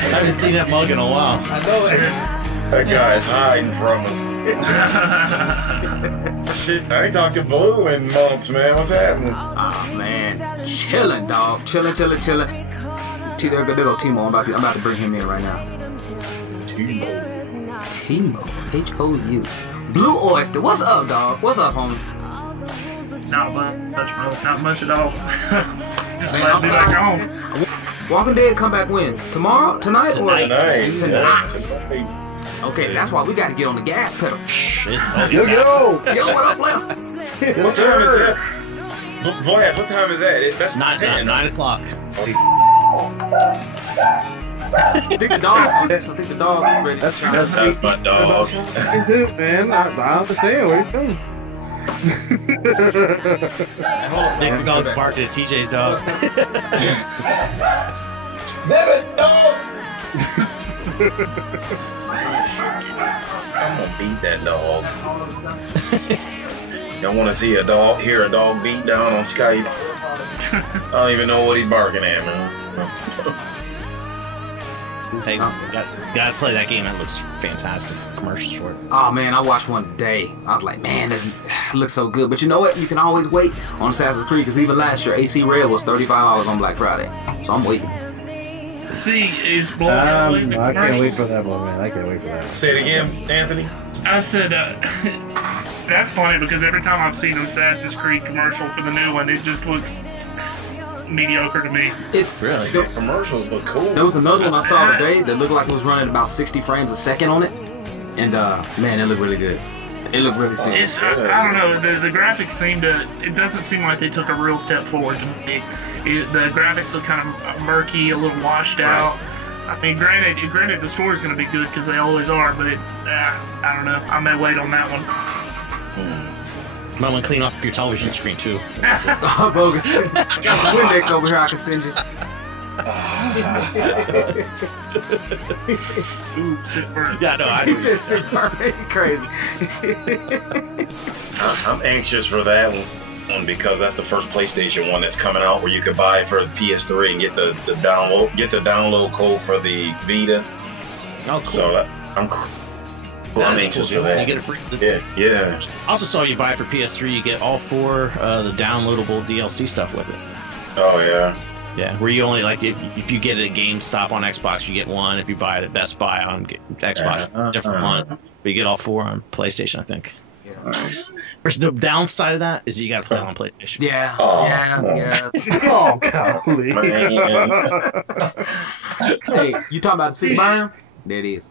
haven't seen that mug in a while. I know it. That guy's hiding from us. Shit, I ain't talked to Blue in months, man. What's happening? Oh man, chilling, dog. Chilling. There go Timo. I'm about to bring him in right now. Timo. H-O-U. Blue Oyster. What's up, dog? What's up, homie? Not much, bro. Not much at all. Just Man, glad to be back home. Walking Dead come back when? Tomorrow? Tonight? Tonight. Tonight. Okay, that's why we got to get on the gas pedal. Yo. Yo, what up, Left? What time is that? Vladz, what time is that? That's 9 o'clock. I think the dog is ready to shine. That's my dog. I do, man. I understand where he's coming. Nick's dog's barking at TJ's dog. Zebit, dog! I'm gonna beat that dog. Y'all wanna see hear a dog beat down on Skype? I don't even know what he's barking at, man. Hey, gotta play that game. That looks fantastic. Commercials for it. Oh man, I watched one today. I was like, man, this looks so good. But you know what? You can always wait on Assassin's Creed because even last year, AC Red was $35 on Black Friday. So I'm waiting. See, is blowing I can't wait for that one, man. I can't wait for that. Say it again, Anthony. I said, that's funny because every time I've seen an Assassin's Creed commercial for the new one, it just looks mediocre to me. It's really The commercials look cool. There was another one I saw today that looked like it was running about 60 frames a second on it, and man, it looked really good. It looked really sticky. It's, I don't know. The graphics seem to. It doesn't seem like they took a real step forward to me. The graphics look kind of murky, a little washed out. I mean, granted, the story's going to be good because they always are, but I don't know. I may wait on that one. Might want to clean off your television screen too. Oh, bogus. Got some Windex over here I can send you. Ooh, sick burn. Yeah, no, He said sick burn. Crazy. I'm anxious for that one because that's the first PlayStation one that's coming out where you could buy it for the PS3 and get the download code for the Vita. Oh, cool. So I'm anxious for that. You get it free. Yeah. I also saw you buy it for PS3. You get all 4 the downloadable DLC stuff with it. Oh yeah. Yeah, where you only like if you get it at GameStop on Xbox, you get 1. If you buy it at Best Buy on Xbox, different 1. But you get all 4 on PlayStation, I think. Nice. The downside of that is you got to play it on PlayStation. Yeah. Oh, golly. Hey, you talking about the sick burn? There it is.